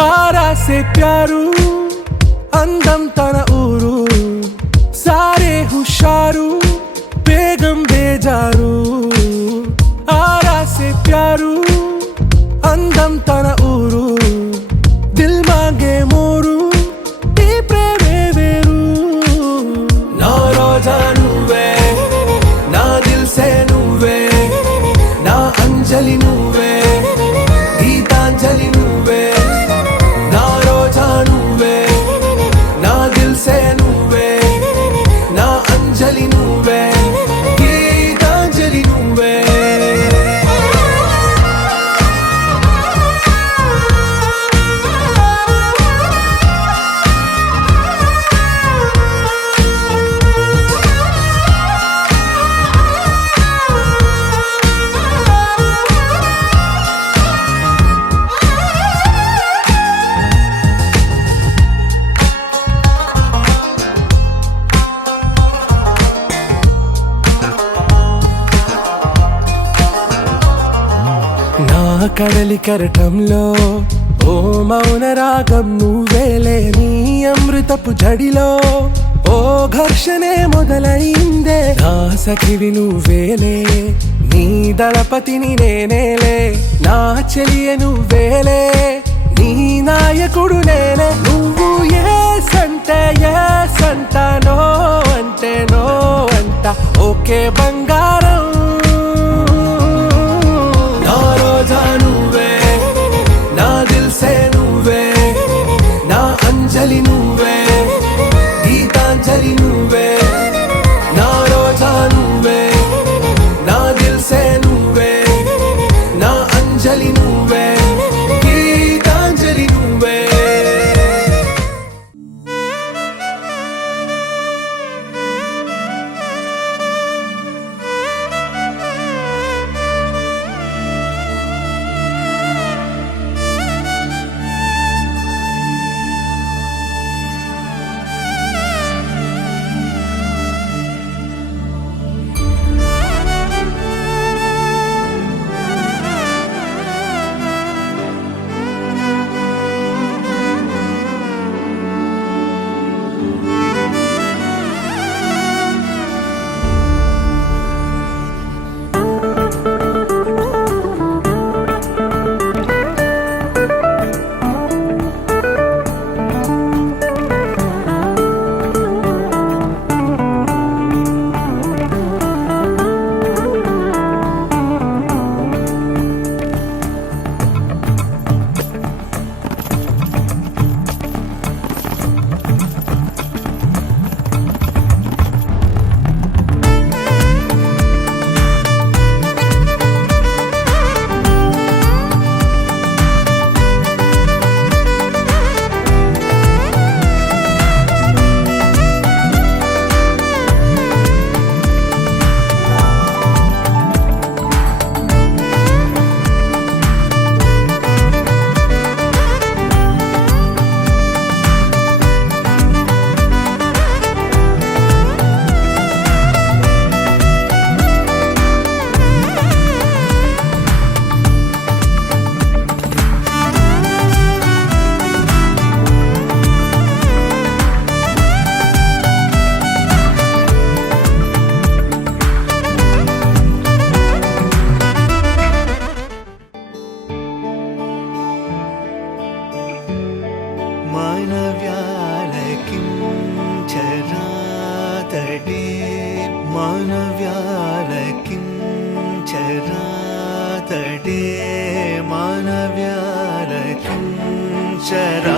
ఆరాసే ప్యారు అందం తన ఊరు సారే హుషారు బేగం బేజారు ఆరాసే ప్యారు అందం తన ఊరు దిల్ మాంగే మోరు ఈ ప్రేమే వేరు నా రోజా నువ్వే నా దిల్ సే నువ్వే నా అంజలి నువ్వే గీతాంజలి నువ్వే నా రోజా నువ్వే నా దిల్ సే నువ్వే నా అంజలి నువ్వే గీతాంజలి నువ్వే నా కడలి కరటంలో ఓ మౌన రాగం నువ్వేలే నీ అమృతపు జడిలో ఓ ఘర్షణే మొదలైందే నా సఖివి నువ్వేలే నీ దళపతిని నేనేలే నా చెలియ నువ్వేలే నీ నాయకుడు నేనే నువ్వు ఏ సంట నో అంటే నో అంట ఓకే బంగారం నా రోజా నువ్వే నా దిల్ సే నువ్వే నా అంజలి నువ్వే గీతాంజలి నువ్వే నా రోజా నువ్వే నా దిల్ సే నువ్వే నా అంజలి నువ్వే గీతాంజలి నువ్వే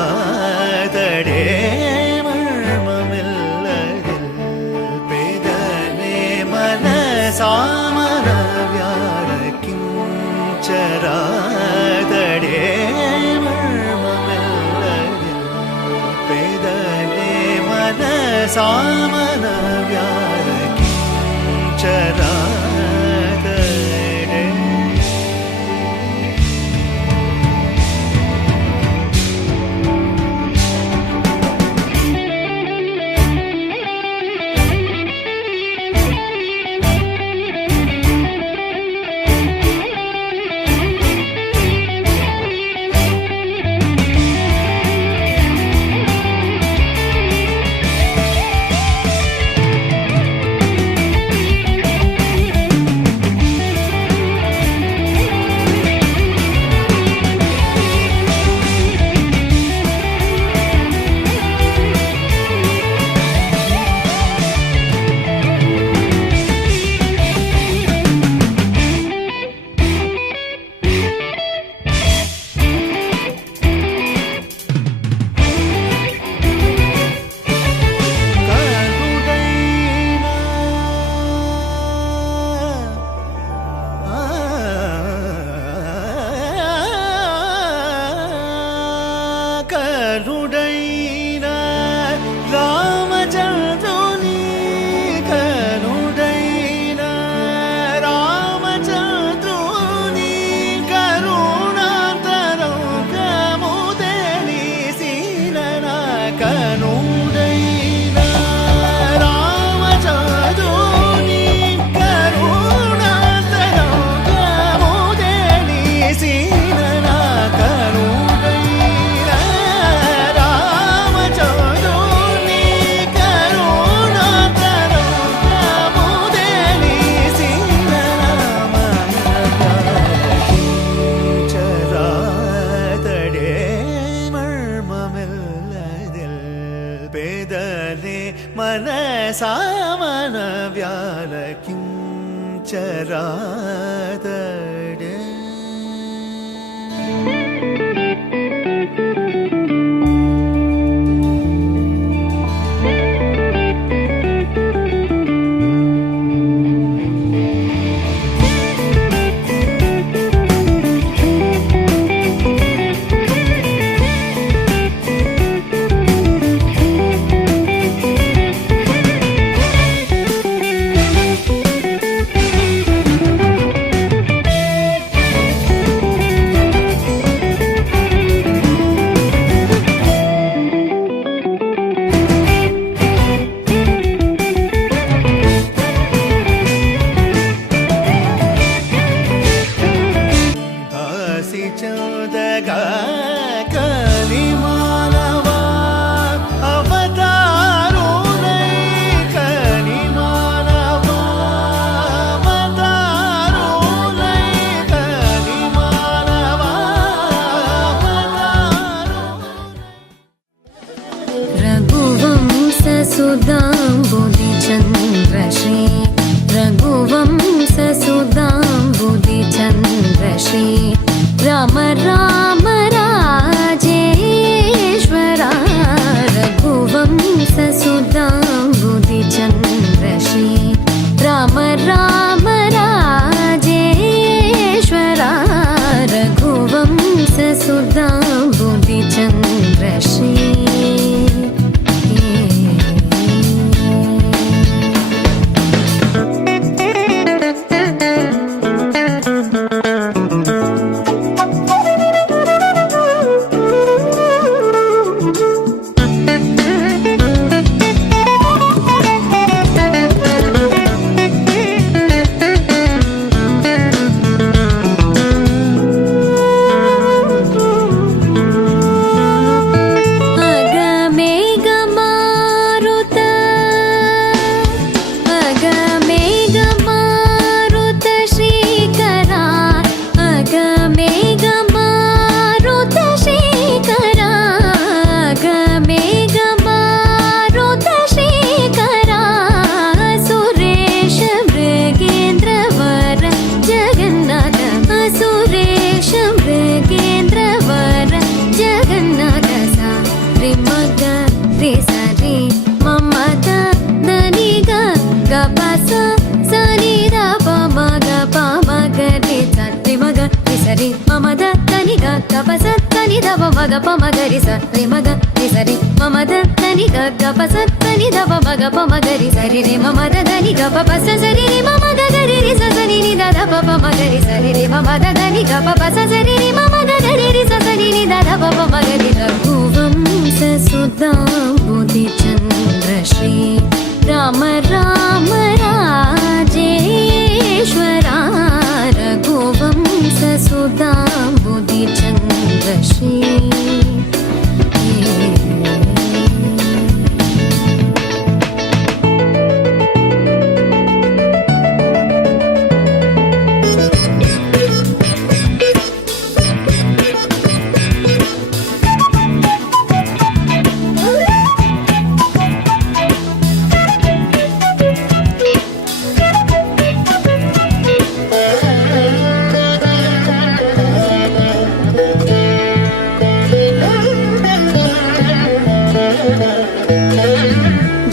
ചരാതടേ മർമ്മമില്ലതിൽ പേദനെ മനസാമരവ്യാരക്കിം ചരാതടേ മർമ്മമില്ലതിൽ പേദനെ മനസാമരവ്യാരക്കിം ചരാതടേ సీననా కరుణైన రామచంద్రుని కరుణాతరం ప్రముదేని ചരാതടേ മർമ്മമില്ലതിൽ പേദനെ മനസാമന വ്യാലക്കും ചരാതടേ చౌదగా కలిమానవా అవతారునై కలిమానవా అవతారునై కలిమానవా రఘువంశ సుధాంబుది చంద్రశ్రీ రఘువంశ సుధాంబుది చంద్రశ్రీ రామ రామ రాజేశ్వరా రఘువంశ సుధాంబుది చంద్రశ్రీ రామ రామ రాజేశ్వరా రఘువంశ సుధాంబుది చంద్రశ్రీ మగ పమగరి సరి మగ సరి మమద దని గ పసని దవ మగ పమగరి సరి రే మమద దని గ పస సరి రే మమద గరి రి సని ని దద పమగరి సరి రే మమద దని గ పస సరి రే మమద గరి రి సని ని దద పమగరి రఘువంశ సుధాంబుది చంద్రశ్రీ రామ రామ రాజేశ్వరా రఘువంశ సుధాంబుది చంద్రశ్రీ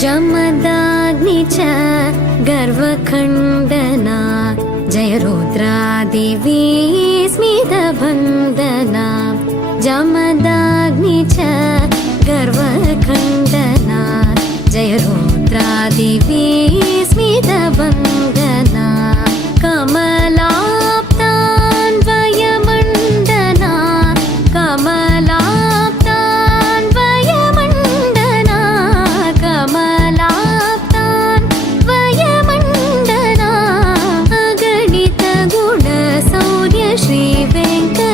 जमदाग्नि च गर्वखण्डना जय रुद्रादेवी स्मितवन्दना जमदाग्नि च गर्वखण्डना जय रुद्रादेवी स्मितवन्दना कमलाप्तान्वयमण्डना कमलाप्तान्वयमण्डना कमलाप्तान्वयमण्डना अगणित गुणशौर्य श्री वेङ्कट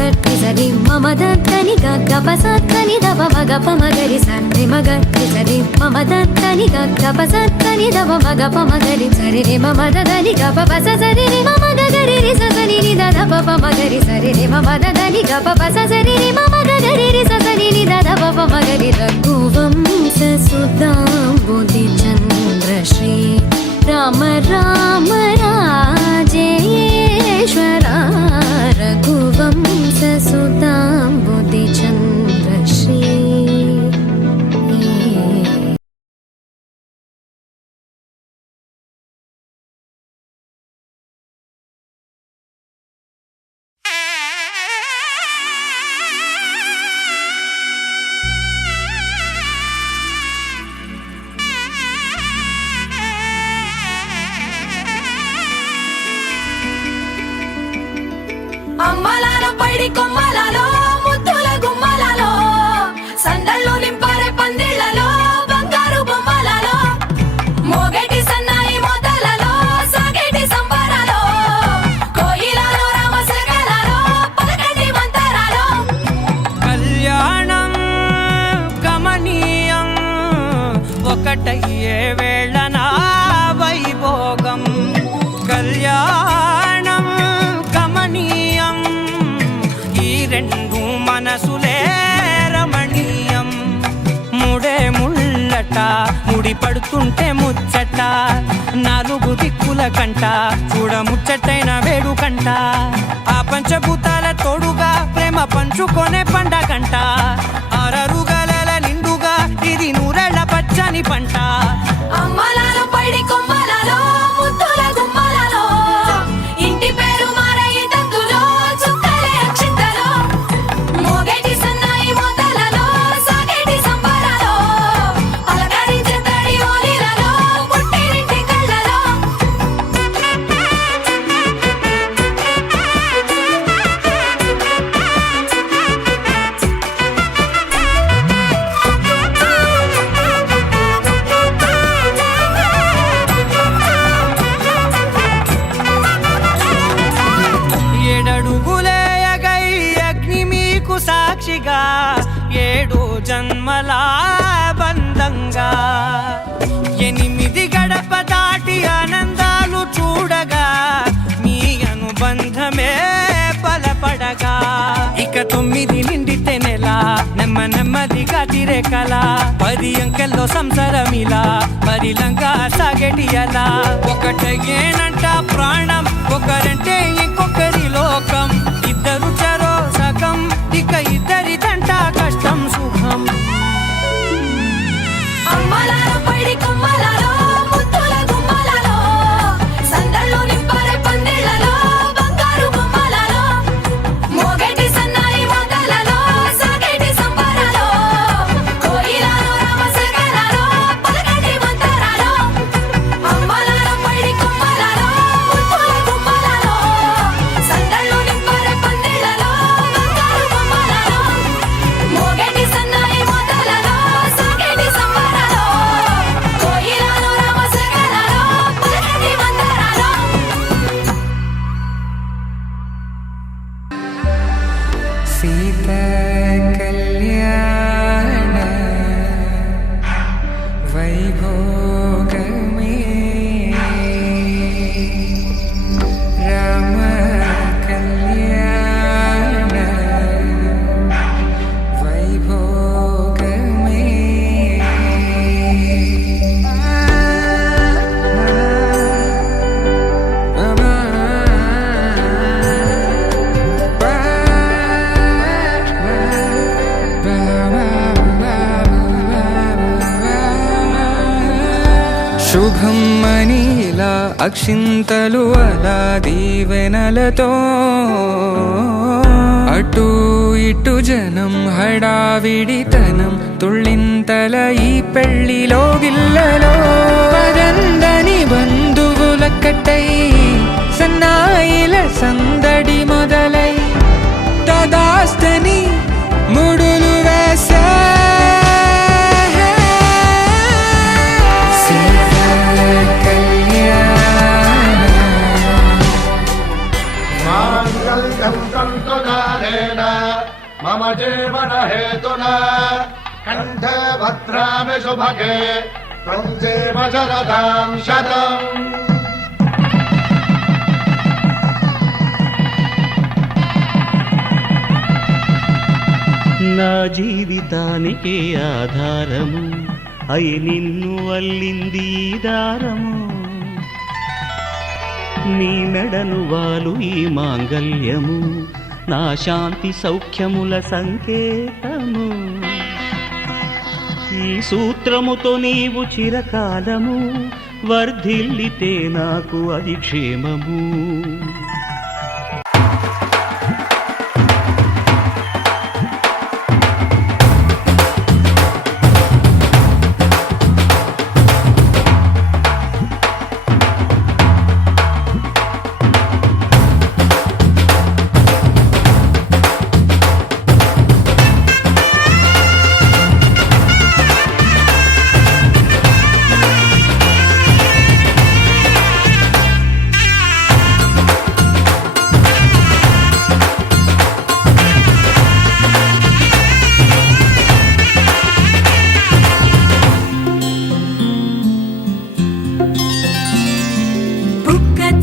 గట్టి సరి మమ దత్తని గగ్గ పసత్తని దవ మగ పమగరి సరి మగట్టి సరి మమ దత్తని గగ్గ పసత్తని దవ మగ పమగరి సరి రి మమ దదని గప పస సరి రి మమ గరి రి సని ని దద ప మగరి సరి రి మమ దదని గప పస సరి రి మమ గరి రి సని ని దద ప మగరి రఘువంశ సుధాంబుధి చంద్రశ్రీ రామ రామ రాజేశ్వరా రఘువంశ సుధాంబుధి చంద్రశ్రీ అమ్మలాల పైడి కొమ్మలలో ముద్దుల గుమ్మలలో సందళ్ళు నింపారే పందిళ్లలో బంగారు బొమ్మలలో మోగేటి సన్నాయి మోతలలో సాగేటి సంబరాలో కోయిలలో రామసగలలో పలకటి మంతరాలో కళ్యాణం గమనీయం ఒకటయ్యే వేళ నా వైభోగం కళ్యాణం గమనీయం ఈ రెండు మనసులే రమణీయం ముడే ముళ్ళట ముడి పడుతుంటే ముచ్చట నాలుగు దిక్కుల కంట చూడ ముచ్చటైన వేడుకంట ఆ పంచభూతాల తోడుగా ప్రేమ పంచుకొనే పండగంట అరరుగల నిండుగా ఇది నూరెళ్ళ పచ్చని పంట అమ్మలాల పైడి కొమ్మలలో ముద్దుల గుమ్మలలో ఇంటి పేరు మారయి తందులో చుక్కలే అక్షింతలో మోగేటి సన్నాయి మోతలలో సాగేటి సంబరాలో పలకరించే తడి ఓలిలలో పుట్టినింటి కళ్ళలో ఏడడుగులేయగై అగ్ని మీకు సాక్షిగా ఏడు జన్మల బంధంగా 8 గడప దాటి ఆనందాలు చూడగా మీ అనుబంధమే బలపడగా ఇక 9 నిండితే నెల నెమ్మదిగా తిరే కల 10 అంకెల్లో సంసారమిలా పరిలంగా సాగేటి అలా ఒకటేనంట ప్రాణం ఒకరంటే ఇంకొకరి లోకం ఇద్దరు చరో సగం ఇక ఇద్దరిదంట కష్టం సుఖం అమ్మలాల పైడి కొమ్మలలో ముద్దుల గుమ్మలలో సందళ్ళు నింపారే పందిళ్లలో బంగారు బొమ్మలలో మోగేటి సన్నాయి మోతలలో సాగేటి సంబరాలో కోయిలలో రామసగలలో పలకటి మంతరాలో అమ్మలాల పైడి కొమ్మలలో ముద్దుల గుమ్మలలో సందళ్ళు నింపారే పందిళ్లలో బంగారు బొమ్మలలో మోగేటి సన్నాయి మోతలలో సాగేటి సంబరాలో కోయిలలో రామసగలలో పలకటి మంతరాలో సీత కళ్యాణ వైభోగమే రామ కళ్యాణ వైభోగమే శుభం మనీలా అక్షింతలు అలా దీవెనలతో అటు ఇటు జనం హడావిడితనం తుళ్ళింతల ఈ పెళ్లిలో గిల్లలో పదందని బంధువులక్కటై సన్నాయిల సందడి మొదలై తదాస్తని ముడులు వేసా మాంగళ్యం కంఠధారేణ మమ జీవన హేతున కంఠే భద్రామి శుభగే త్వం జీవ శరదాం శతం. నా జీవితానికే ఆధారము అయి నిన్ను అల్లింది ఈ దారము. నీ మెడను వాలు ఈ మాంగల్యము నా శాంతి సౌఖ్యముల సంకేతము. ఈ సూత్రముతో నీవు చిరకాలము వర్ధిల్లితే నాకు అది క్షేమము.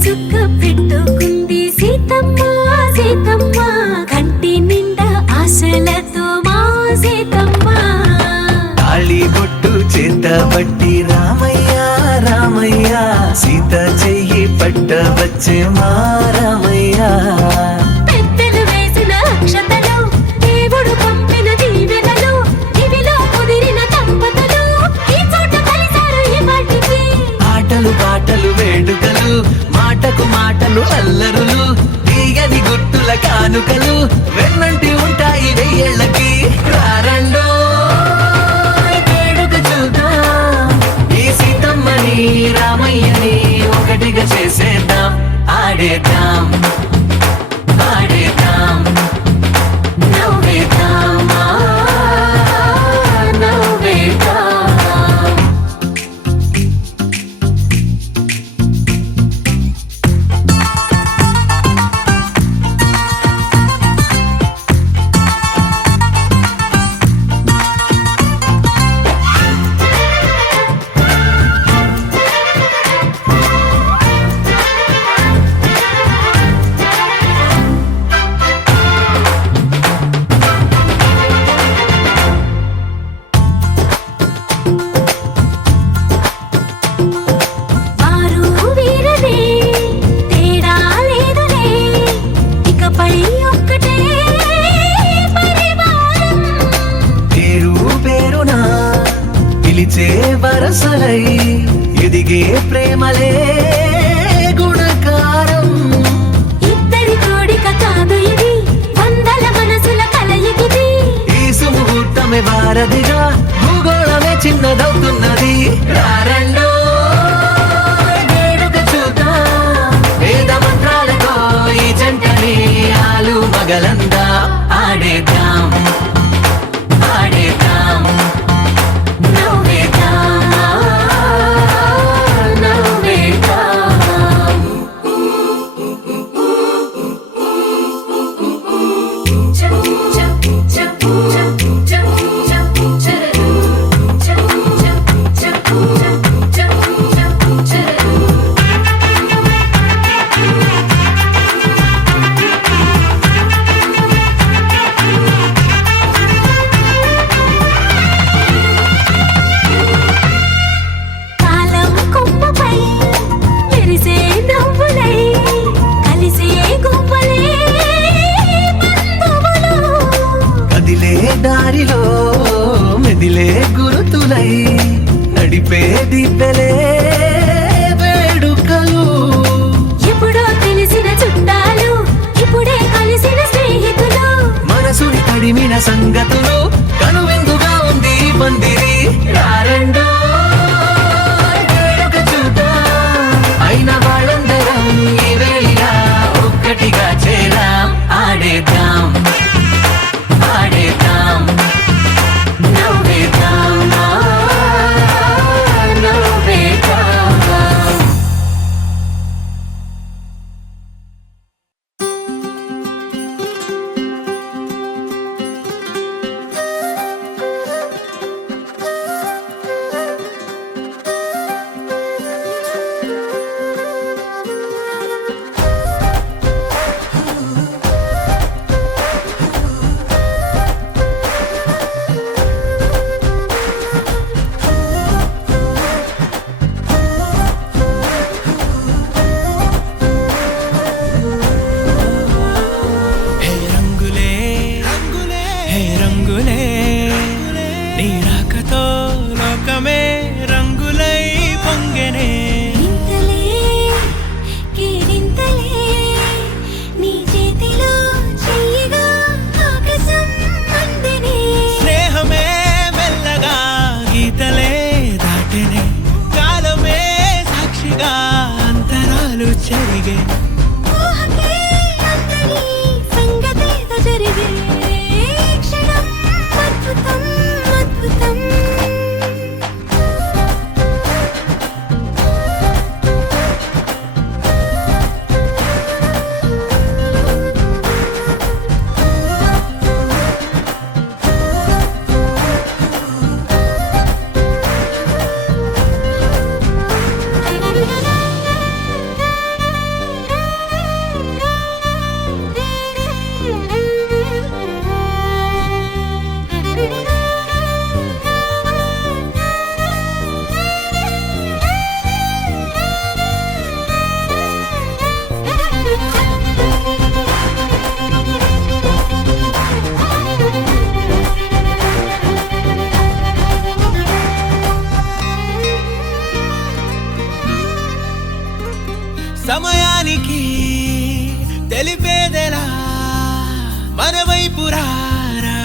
చుక్క పెట్టుకుంది సీతమ్మ సీతమ్మ కంటి నిండా ఆశలతో మా సీతమ్మ. తాళి బొట్టు చేత బట్టి రామయ్య రామయ్య సీత చెయ్యి పట్ట వచ్చే మా రామయ్య. పెద్దలు వేసిన అక్షతలు దేవుడు పంపిన దీవెనలు ఇవిలో కుదిరిన దంపతులు ఈ చోట కలిసారు ఈ వాటికి. ఆటలు పాటలు వేడుకలు మాటకు మాటలు అల్లరులు తీయని గుర్తుల కానుకలు వెన్నంటి ఉంటాయి వెయ్యేళ్ళకి. రారండో వేడుక చూద్దాం ఈ సీతమ్మని రామయ్యని ఒకటిగా చేసేద్దాం. ఆడేద్దాం ఆడేద్దాం నవ్వేద్దాం నవ్వేద్దాం. వరసలై ఎదిగే ప్రేమలే గుణకారం. ఇద్దరి కోడిక కాదు ఇది వందల మనసుల కలయికిది. ఈ సుముహూర్తమే వారధిగా భూగోళమే చిన్నదవుతున్నది. రారండో వేడుక చూద్దాం వేద మంత్రాలతో ఈ జంటని ఆలు మగలందా ఆడేద్దాం ఆడేద్దాం. దారిలో మెదిలే గురుతులై నడిపే దివ్వెలే వేడుకలు. ఎప్పుడో తెలిసిన చుట్టాలు ఇప్పుడే కలిసిన స్నేహితులు మనసుని తడిమిన సంగతులు కనువిందుగా ఉంది పందిరి. రారండో వేడుక చూద్దాం అయిన వాళ్ళందరం ఈ వేళ ఒక్కటిగా చేరాం. ఆడేద్దాం ఆడేద్దాం నవ్వేద్దాం నవ్వేద్దాం.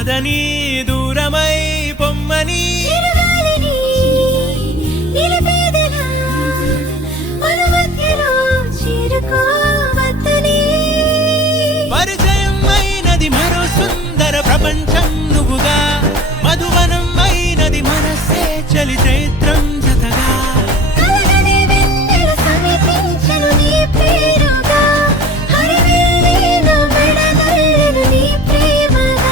కాదని దూరమై పొమ్మని చిరుగాలిని నిలిపేదెలా మన మధ్యలో చేరుకోవద్దని పరిచయం అయినది మరో సుందర ప్రపంచం నువ్వుగా మధువనం అయినది మనస్సే చలి చైత్రం జతగా కలగని వెన్నెల సమీపించను నీ పేరుగా హరివెల్లి నా మెడదల్లెను నీ ప్రేమగా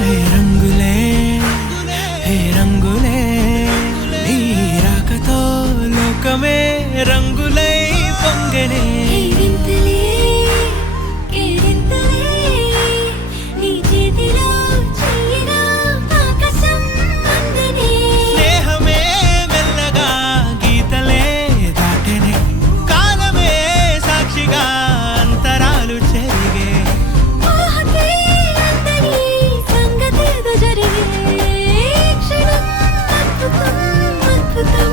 హే రంగులే హే రంగులే నీ రాకతో లోకమే రంగులై పొంగనే వింతలే కేరింతలే నీ చేతిలో చెయ్యినా ఆకాశం అందనే స్నేహమే మెల్లగా గీతలే దాటెనే కాలమే సాక్షిగా అంతరాలు చెరిగే ఊహకే అందని సంగతేదో జరిగే క్షణం అద్భుతం అద్భుతం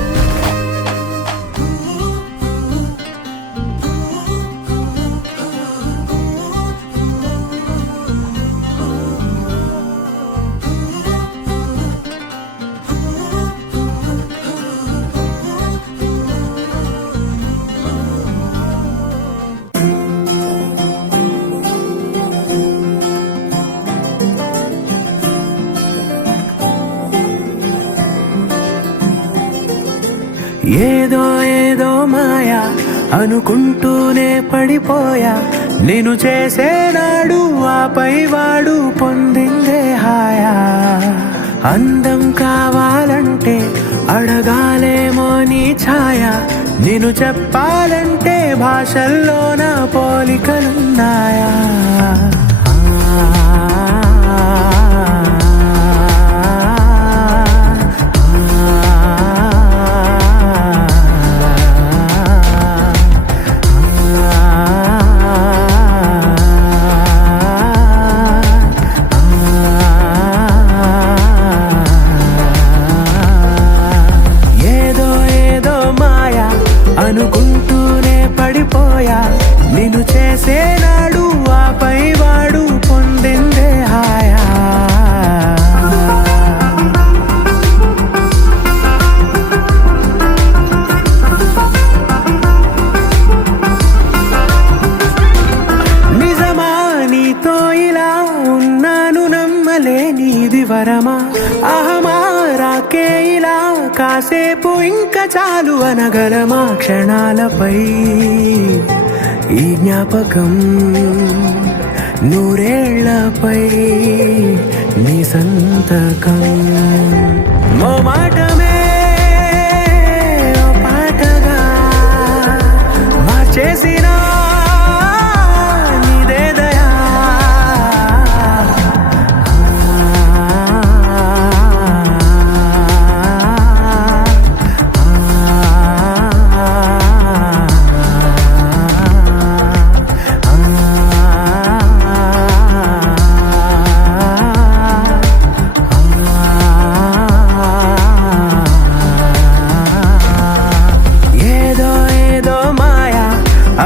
ఏదో ఏదో మాయా అనుకుంటూనే పడిపోయా నేను చేసేనాడు ఆపై వాడు పొందిందే హాయా అందం కావాలంటే అడగాలేమో నీ ఛాయ నేను చెప్పాలంటే భాషల్లో నా పోలికలున్నాయా ఏదో ఏదో మాయా అనుకుంటూనే పడిపోయా నేను చేసేనాడు ఆపై వాడు పొందిందే హాయా నిజమా నీతో ఇలా ఉన్నాను నమ్మలేనిది వరమా అహమా రాకే ఇలా కాసేపు ఇంకా చాలు అనగలమా క్షణాలపై ఈ జ్ఞాపకం నూరేళ్లపై నీ సంతకం ఓ మాటమే ఓ పాటగా మార్చేసిన నీదే దయా ఏదో ఏదో మాయా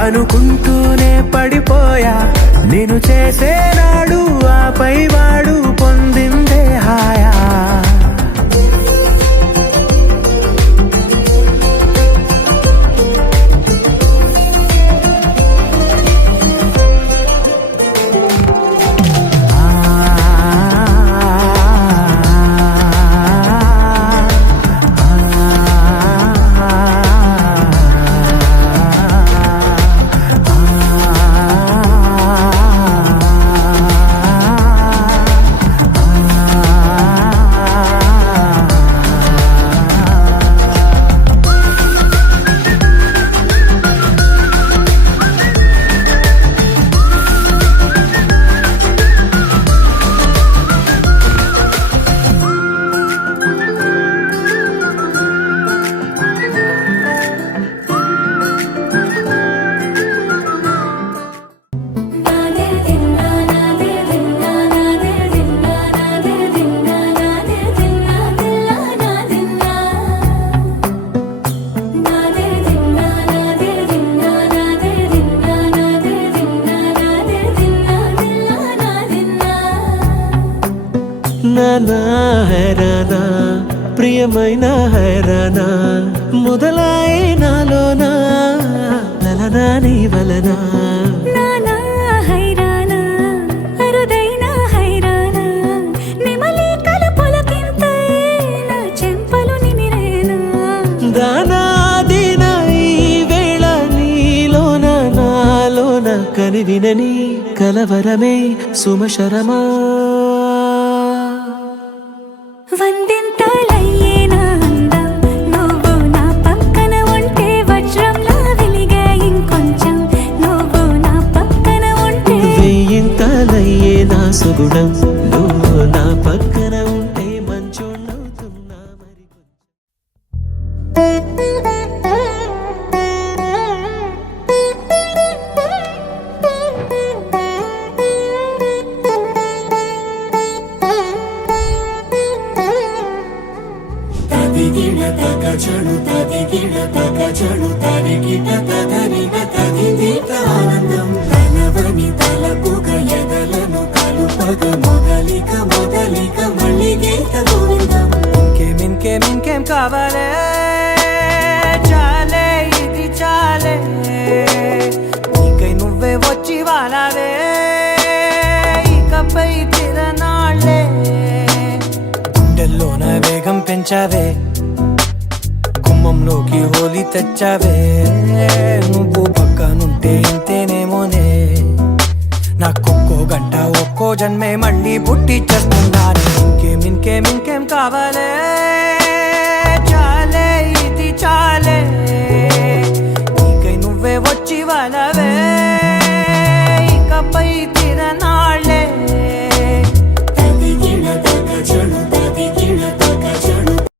అనుకుంటూనే పడిపోయా నేను చేసేనాడు ఆపై వాడు పొందిందే హాయా నానా హైరానా ప్రియమైన హైరానా మొదలాయే నాలోనా లలనా నీ వలనా నానా హైరానా అరుదైన హైరానా నెమలి కలుపులకింతై నా చెంపలు నిమిరేనా దానాదిన ఈ వేళ నీలోన నాలోన కనివినని కలవరమే సుమశరమా వందింతలయ్యే నా అందం నువ్వు నా పక్కన ఉంటే వజ్రంలా వెలిగే ఇంకొంచెం నువ్వు నా పక్కన ఉంటే వెయ్యింతలయ్యే నా సుగుణం నువ్వు నా పక్కన ఉంటే మంచోళ్ళవుతున్నా మరి తదిగిడ తగ చెడు తదిగిడ తగ చెడు తరిగిట తదరిన తదిగిట ఆనందం తలవని తలపుగ ఎదలను కలుపగ మొదలిక మొదలిక మళ్ళీ గీత గోవిందం ఇంకేం కావాలే చాలే ఇది చాలే నీకై నువ్వే వచ్చి వాలావే ఇకపై తిరనాళ్ళే గుండెల్లోన వేగం పెంచావే గుమ్మంలోకి హోలీ తెచ్చావే నువ్వు పక్కనుంటే ఇంతేనేమోనే నాకొక్కో గంట ఒక్కో జన్మే మళ్ళీ పుట్టి చేస్తున్నాను ఇంకేం కావాలే